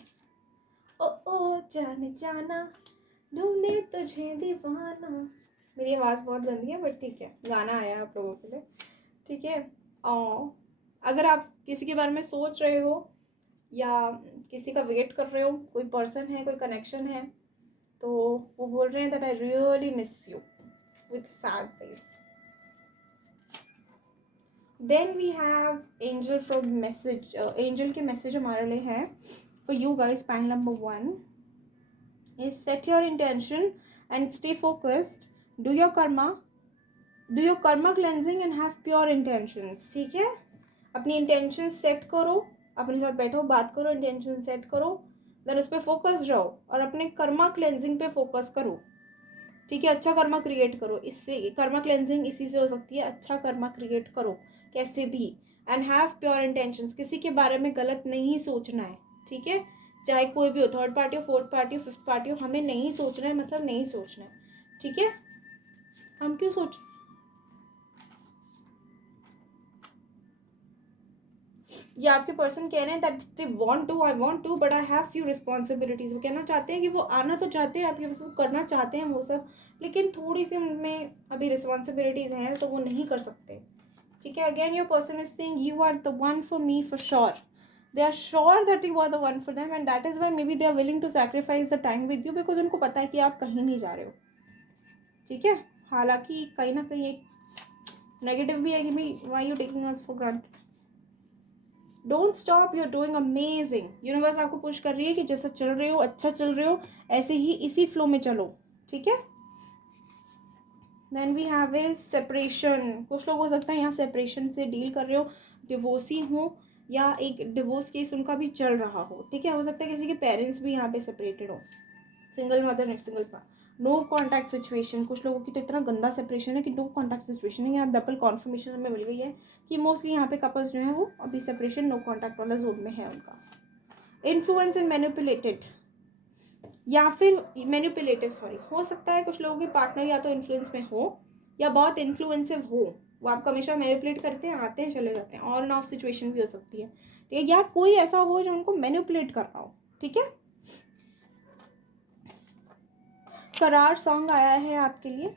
ओ जाने जाना ढूंढे तुझे दीवाना. मेरी आवाज़ बहुत गंदी है बट ठीक है, गाना आया आप लोगों के लिए. ठीक है. और अगर आप किसी के बारे में सोच रहे हो या किसी का वेट कर रहे हो, कोई पर्सन है, कोई कनेक्शन है, तो वो बोल रहे हैं that I really miss you with sad face. Then we have angel from message. Angel के मैसेज हमारे लिए है for you guys. Panel number 1 is set your intention and stay focused. Do your karma cleansing and have pure intentions. ठीक है, अपनी intention set करो, अपने साथ बैठो, बात करो, इंटेंशन सेट करो, देन उस पर फोकस रहो और अपने कर्मा क्लेंजिंग पे फोकस करो. ठीक है, अच्छा कर्मा क्रिएट करो. इससे कर्मा क्लेंजिंग इसी से हो सकती है. अच्छा कर्मा क्रिएट करो कैसे भी. And have pure intentions. किसी के बारे में गलत नहीं सोचना है. ठीक है, चाहे कोई भी हो, थर्ड पार्टी हो, फोर्थ पार्टी हो, फिफ्थ पार्टी हो, हमें नहीं सोचना है, मतलब नहीं सोचना है. ठीक है, हम क्यों सोच, या आपके पर्सन कह रहे हैं that they want to, I want to, but I have few responsibilities. वो कहना चाहते हैं कि वो आना तो चाहते हैं आपके पास, वो करना चाहते हैं वो सब, लेकिन थोड़ी सी उनमें अभी रिस्पॉन्सिबिलिटीज हैं तो वो नहीं कर सकते. ठीक है, again your person is saying you are the one for me for sure. They are sure that you are the one for them and that is why maybe they are willing to sacrifice the time with you, because उनको पता है कि आप कहीं नहीं जा रहे हो. ठीक है, हालांकि कहीं ना कहीं एक नेगेटिव भी है कि भाई why you taking us for granted. Don't stop, you are doing amazing. Universe आपको पुश कर रही है कि जैसा चल रहे हो, अच्छा चल रहे हो, ऐसे ही इसी फ्लो में चलो. ठीक है. Then we have is separation. कुछ लोग हो सकता है यहाँ सेपरेशन से डील कर रहे हो, डिवोर्सी हो या एक डिवोर्स केस उनका भी चल रहा हो. ठीक है, हो सकता है किसी के पेरेंट्स भी यहाँ पे सेपरेटेड हो, single mother, single father. No contact situation. कुछ लोगों की तो इतना गंदा सेपरेशन है कि नो कॉन्टैक्ट सिचुएशन है. यहाँ डबल कॉन्फर्मेशन हमें मिल गई है कि मोस्टली यहाँ पे कपल्स जो है वो अभी सेपरेशन, नो कॉन्टैक्ट वाला जोन में है उनका. इन्फ्लुएंस एंड मैनिपुलेटेड, या फिर मैनिपुलेटिव, सॉरी. हो सकता है कुछ लोगों के पार्टनर या तो इन्फ्लुएंस में हो या बहुत इन्फ्लुएंसिव हो. वो आपको हमेशा मैनिपुलेट करते हैं, आते हैं, चले जाते हैं. ऑन एंड ऑफ सिचुएशन भी हो सकती है. ठीक है, या कोई ऐसा हो जो उनको मैनिपुलेट कर रहा हो. ठीक है. करार सॉन्ग आया है आपके लिए.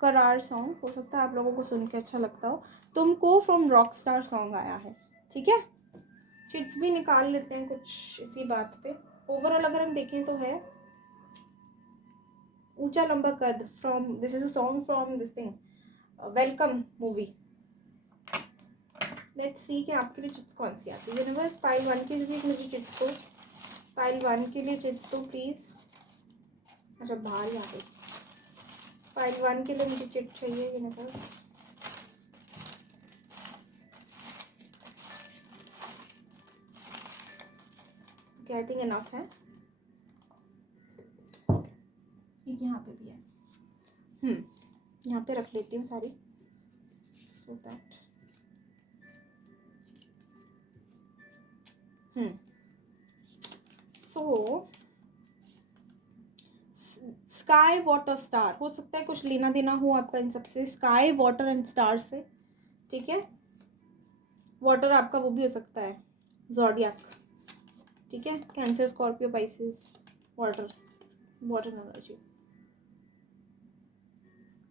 करार सॉन्ग हो सकता है आप लोगों को सुन के अच्छा लगता हो. तुमको फ्रॉम रॉक स्टार सॉन्ग आया है. ठीक है, चिट्स भी निकाल लेते हैं कुछ इसी बात पे. ओवरऑल अगर हम देखें तो है ऊंचा लंबा कद from, this is a song from this thing welcome movie. Let's see कि आपके लिए चिट्स कौन सी आती है. यूनिवर्स पाइल 1 के लिए मुझे चिट्स दो. पाइल 1 के लिए चिट्स दो प्लीज. अच्छा बाहर यहाँ पे पाइल 1 के लिए मुझे चिट चाहिए. यूनिवर्स आई थिंक इनफ है. यहाँ पे भी है. यहाँ पे रख लेती हूँ सारी so that. So sky water star. हो सकता है कुछ लेना देना हो आपका इन सबसे, स्काई वाटर एंड स्टार से. ठीक है, वाटर आपका वो भी हो सकता है ज़ोडिएक. ठीक है, cancer, Scorpio, Pisces. Water, water energy.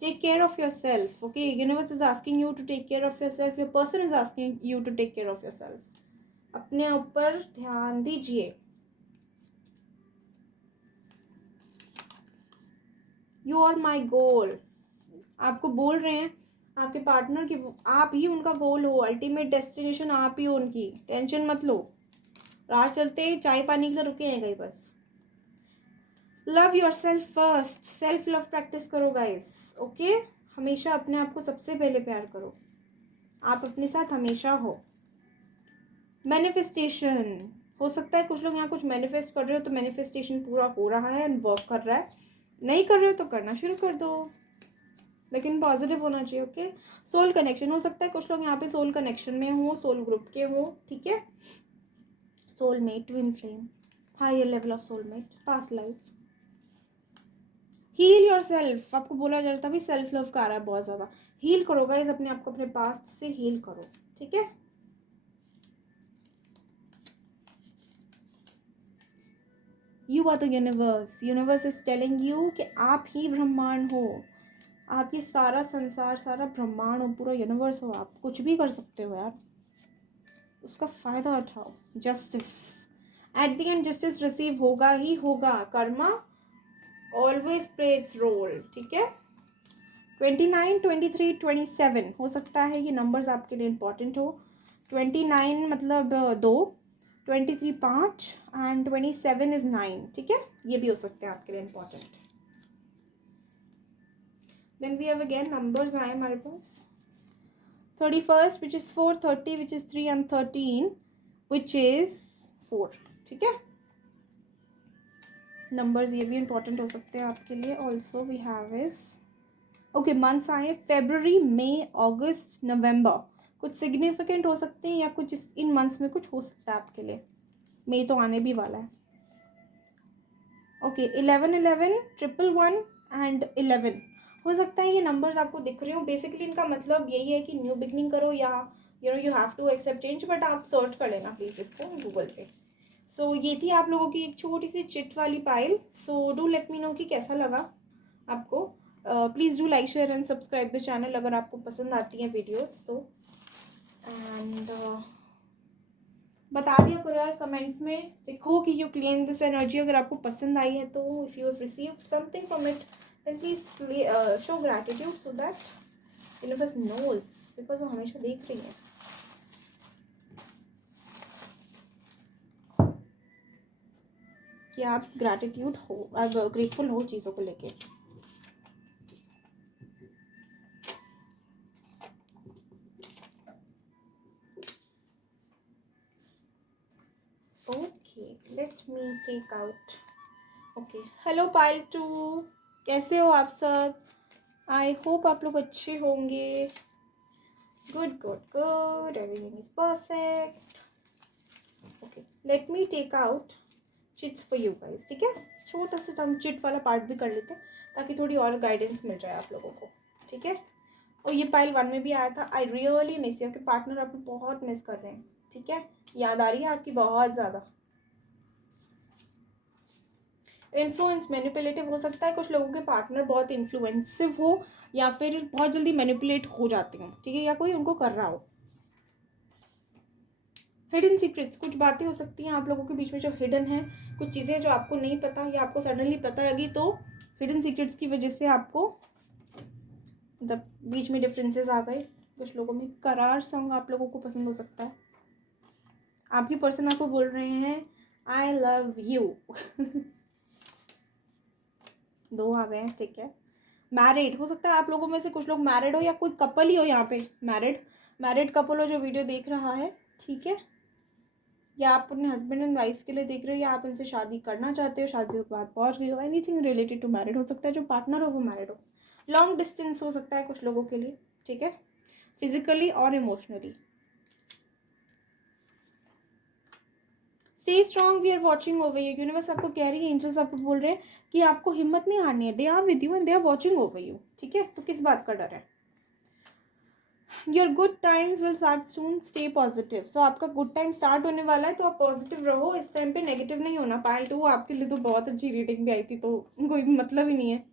Take care of yourself. Okay, universe is asking you to take care of yourself. Your person is asking you to take care of yourself. अपने ऊपर ध्यान दीजिए. You are my goal. आपको बोल रहे हैं आपके partner की, आप ही उनका गोल हो, अल्टीमेट डेस्टिनेशन आप ही हो उनकी. टेंशन मत लो, राह चलते चाय पानी के लिए रुके हैं कहीं बस. Love your self first. Self love practice करो गाइस. ओके, हमेशा अपने आप को सबसे पहले प्यार करो. आप अपने साथ हमेशा हो। मैनिफेस्टेशन हो सकता है कुछ लोग यहाँ कुछ मैनिफेस्ट कर रहे हो तो मैनिफेस्टेशन पूरा हो रहा है एंड वर्क कर रहा है। नहीं कर रहे हो तो करना शुरू कर दो, लेकिन पॉजिटिव होना चाहिए। ओके, सोल कनेक्शन हो सकता है कुछ लोग यहाँ पे सोल कनेक्शन में हो, सोल ग्रुप के हो, ठीक है। Soulmate, twin flame, higher level of soulmate, past life. Heal yourself, आपको बोला जा रहा था भी सेल्फ लव का आ रहा है बहुत ज़्यादा। हील करो गाइस अपने आप को, अपने पास्ट से हील करो, ठीक है। You are the universe, universe is telling you कि आप ही ब्रह्मांड हो, आप ये सारा संसार, सारा ब्रह्मांड हो, पूरा यूनिवर्स हो, आप कुछ भी कर सकते हो यार, उसका फ़ायदा उठाओ। Justice, at the end justice receive होगा ही होगा। Karma always play its role, ठीक है। 29, 23, 27 हो सकता है ये नंबर्स आपके लिए इंपॉर्टेंट हो। 29 मतलब 2, 23 5 एंड 27 इज 9, ठीक है। ये भी हो सकते हैं आपके लिए important. Then we have again numbers आए हमारे पास। 31 which is 4, 30 which is 3 and 13 which is 4, ठीक है। नंबर्स ये भी इंपॉर्टेंट हो सकते हैं आपके लिए। Also we have is okay months आए फरवरी, मई, अगस्त, नवंबर। कुछ सिग्निफिकेंट हो सकते हैं या कुछ इन मंथ्स में कुछ हो सकता है आपके लिए। मई तो आने भी वाला है। ओके 11, 11, 111 एंड 11 हो सकता है ये नंबर्स आपको दिख रहे हो। बेसिकली इनका मतलब यही है कि न्यू बिगनिंग करो या you have to accept change, but आप सर्च कर लेना प्लीज़ इसको गूगल पे। सो ये थी आप लोगों की एक छोटी सी चिट वाली pile. So do let me know कि कैसा लगा आपको। Please do like, share and subscribe the channel अगर आपको पसंद आती हैं वीडियोस तो। एंड बता दिया करो यार कमेंट्स में, लिखो कि यू क्लेम दिस एनर्जी अगर आपको पसंद आई है तो। If you have received something from it then please show gratitude so that universe knows, because वो हमेशा देख रही है। कि आप ग्रैटिट्यूड हो, आप ग्रेटफुल हो चीज़ों को लेके। Okay let me take out. Okay hello pile 2, कैसे हो आप सब? आई होप आप लोग अच्छे होंगे। Good good good, everything is perfect. Okay let me take out chits for you guys, ठीक है। छोटा सा हम चिट वाला पार्ट भी कर लेते हैं ताकि थोड़ी और गाइडेंस मिल जाए आप लोगों को, ठीक है। और ये पाइल 1 में भी आया था, आई रियली मिस यू, आपके पार्टनर आपको बहुत मिस कर रहे हैं, ठीक है। याद आ रही है आपकी बहुत ज़्यादा। इन्फ्लुएंस मैनिपुलेटिव हो सकता है, कुछ लोगों के पार्टनर बहुत इन्फ्लुएंसिव हो या फिर बहुत जल्दी मैनिपुलेट हो जाते हैं, ठीक है, या कोई उनको कर रहा हो। हिडन सीक्रेट्स, कुछ बातें हो सकती हैं आप लोगों के बीच में जो हिडन है, कुछ चीज़ें जो आपको नहीं पता या आपको सडनली पता लगी तो हिडन सीक्रेट्स की वजह से आपको मतलब बीच में डिफरेंसेस आ गए। कुछ लोगों में करार सॉन्ग आप लोगों को पसंद हो सकता है। आपकी पर्सन आपको बोल रहे हैं आई लव यू। 2 आ गए हैं, ठीक है। मैरिड हो सकता है आप लोगों में से कुछ लोग मैरिड हो या कोई कपल ही हो यहाँ पे, मैरिड कपल हो जो वीडियो देख रहा है, ठीक है। या आप अपने हस्बैंड एंड वाइफ के लिए देख रहे हो या आप इनसे शादी करना चाहते हो, शादी के बाद पहुँच गई हो, एनीथिंग रिलेटेड टू मैरिड हो सकता है। जो पार्टनर हो वो मैरिड हो। लॉन्ग डिस्टेंस हो सकता है कुछ लोगों के लिए, ठीक है, फिजिकली और emotionally. Stay strong, we are watching over you. Universe आपको कह रही है, एंजल्स आपको बोल रहे हैं कि आपको हिम्मत नहीं हारनी है। They are with you and they are watching over you, ठीक है। तो किस बात का डर है? Your good times will start soon, stay positive. So आपका गुड टाइम स्टार्ट होने वाला है तो आप पॉजिटिव रहो इस टाइम पे, नेगेटिव नहीं होना। पाइल 2 आपके लिए तो बहुत अच्छी रीडिंग भी आई थी तो कोई मतलब ही नहीं है।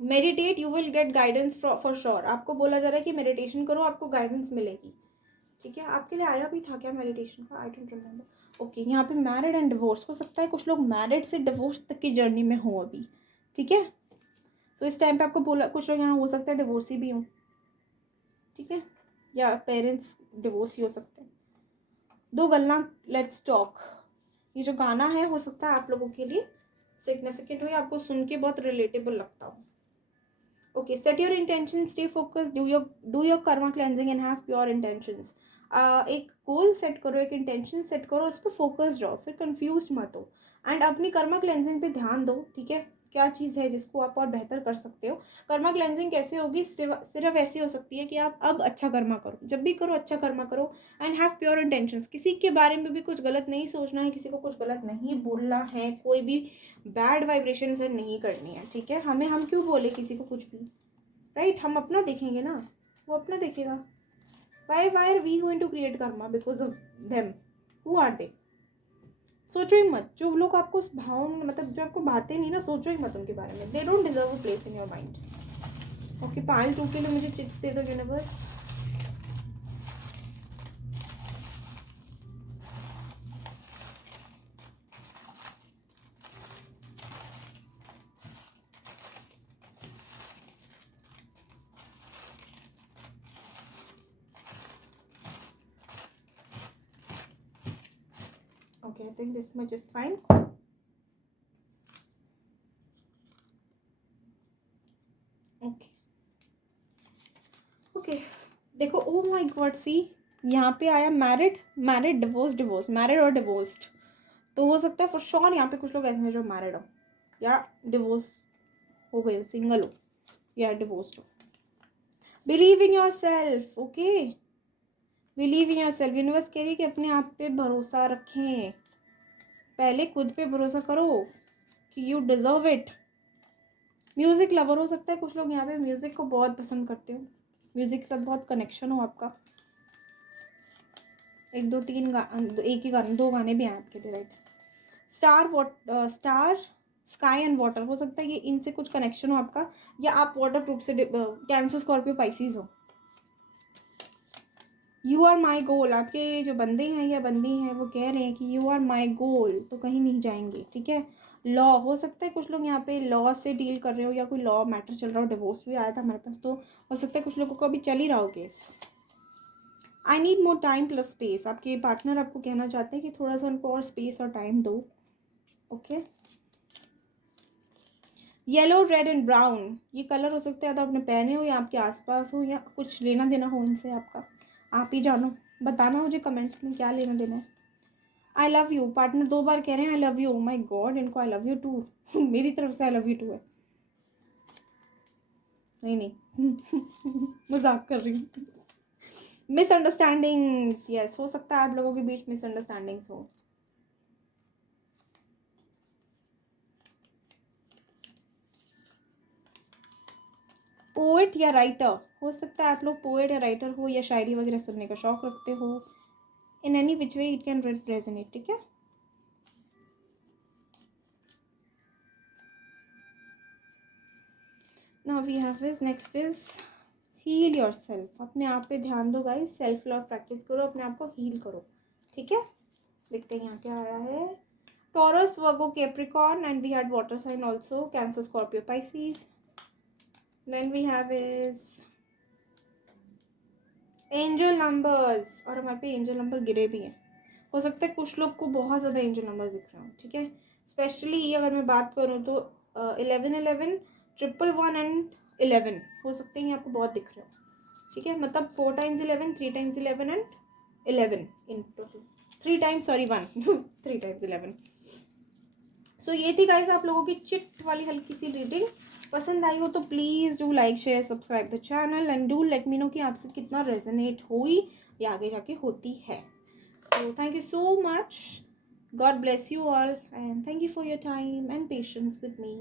Meditate, you will get guidance for sure. आपको बोला जा रहा है कि मेडिटेशन करो, आपको गाइडेंस मिलेगी, ठीक है। आपके लिए आया भी था क्या मेडिटेशन का? I don't remember. ओके यहाँ पे मैरिड एंड डिवोर्स हो सकता है, कुछ लोग मैरिड से डिवोर्स तक की जर्नी में हो अभी, ठीक है। सो इस टाइम पे आपको बोला, कुछ लोग यहाँ हो सकता है डिवोर्सी भी हों, ठीक है, या पेरेंट्स डिवोर्स ही हो सकते हैं। 2 गल्ला लेट्स टॉक, ये जो गाना है हो सकता है आप लोगों के लिए सिग्निफिकेंट हो या आपको सुन के बहुत रिलेटेबल लगता हो। Okay, set your intention, stay focused, do your karma cleansing and have pure intentions. एक गोल सेट करो, एक इंटेंशन सेट करो, उस पर फोकस्ड रहो, फिर कंफ्यूज मत हो एंड अपनी कर्मा क्लेंजिंग पे ध्यान दो, ठीक है। क्या चीज़ है जिसको आप और बेहतर कर सकते हो। कर्मा क्लेंजिंग कैसे होगी, सिर्फ ऐसी हो सकती है कि आप अब अच्छा कर्मा करो, जब भी करो अच्छा कर्मा करो एंड हैव प्योर इंटेंशंस। किसी के बारे में भी कुछ गलत नहीं सोचना है, किसी को कुछ गलत नहीं बोलना है, कोई भी बैड वाइब्रेशन से नहीं करनी है, ठीक है। हम क्यों बोले किसी को कुछ भी, राइट। हम अपना देखेंगे ना, वो अपना देखेगा। Why are we going to create karma because of them, who are they. सोचो ही मत, जो लोग आपको भाव मतलब जो आपको भाते नहीं ना, सोचो ही मत उनके बारे में। They don't deserve a place in your mind. Okay, Payal 2 के लिए मुझे चिट्स दे दो universe. Okay, I think this much is fine. Okay. Okay. देखो, ओ माय गॉड, सी यहाँ पे आया मैरिड, मैरिड, डिवोर्स, मैरिड और डिवोर्स्ड। तो हो सकता है फॉर श्योर यहाँ पे कुछ लोग ऐसे हैं जो मैरिड हो या डिवोर्स हो गए हो, सिंगल हो या डिवोर्स्ड हो। Believe in your self, okay, believe in your self. Universe कह रही है कि अपने आप पे भरोसा रखें, पहले खुद पे भरोसा करो कि you deserve it. Music lover हो सकता है कुछ लोग यहाँ पे, म्यूजिक को बहुत पसंद करते हो, म्यूजिक के साथ बहुत कनेक्शन हो आपका। 1 2 3 एक ही गाने, 2 गाने भी हैं आपके लिए, right. Star, sky and water हो सकता है कि इनसे कुछ कनेक्शन हो आपका, या आप वाटर ग्रुप से कैंसर, स्कॉर्पियो, पाइसिस हो। यू आर माई गोल, आपके जो बंदे हैं या बंदी हैं वो कह रहे हैं कि यू आर माई गोल, तो कहीं नहीं जाएंगे, ठीक है। लॉ हो सकता है कुछ लोग यहाँ पे लॉ से डील कर रहे हो, या कोई लॉ मैटर चल रहा हो, डिवोर्स भी आया था हमारे पास, तो हो सकता है कुछ लोगों को अभी चल ही रहा हो case. I need more time plus space, आपके पार्टनर आपको कहना चाहते हैं कि थोड़ा सा उनको और स्पेस और टाइम दो, okay. Yellow, red and brown, ये कलर हो सकता है तो आपने पहने हो या आपके आसपास हो, या कुछ लेना देना हो इनसे आपका, आप ही जानो। बताना मुझे कमेंट्स में क्या लेना देना है। आई लव यू, पार्टनर 2 बार कह रहे हैं I love you. My God, इनको आई लव यू टू मेरी तरफ से आई लव यू टू है। नहीं नहीं मजाक कर रही हूँ। मिसअंडरस्टैंडिंग्स, यस, हो सकता है आप लोगों के बीच मिसअंडरस्टैंडिंग्स हो। पोएट या राइटर हो सकता है आप लोग पोएट या राइटर हो, या शायरी वगैरह सुनने का शौक रखते हो। In any which way it can resonate, ठीक है। Now we have is next is heal yourself. अपने आप पे ध्यान दो गाइस, सेल्फ लव प्रैक्टिस करो, अपने आप को हील करो, ठीक है। देखते हैं यहाँ क्या आया है। Taurus, Virgo, Capricorn, and we had water sign also, Cancer, Scorpio, Pisces. Then we have is angel numbers, और हमारे पे एंजल नंबर गिरे भी हैं। हो सकता है कुछ लोग को बहुत ज़्यादा एंजल नंबर्स दिख रहे हो, ठीक है। स्पेशली अगर मैं बात करूँ तो 11 11 111 एंड 11 हो सकते हैं आपको बहुत दिख रहे हो, ठीक है। मतलब 4 times 11, 3 times 11 and 11 in total, 3 times, sorry 1 3 times 11। सो ये थी गाइस आप लोगों की चिट वाली हल्की सी रीडिंग। पसंद आई हो तो please do like, share, subscribe the channel and do let me know कि आपसे कितना रेजोनेट हुई या आगे जाके होती है। So thank you so much, God bless you all and thank you for your time and patience with me.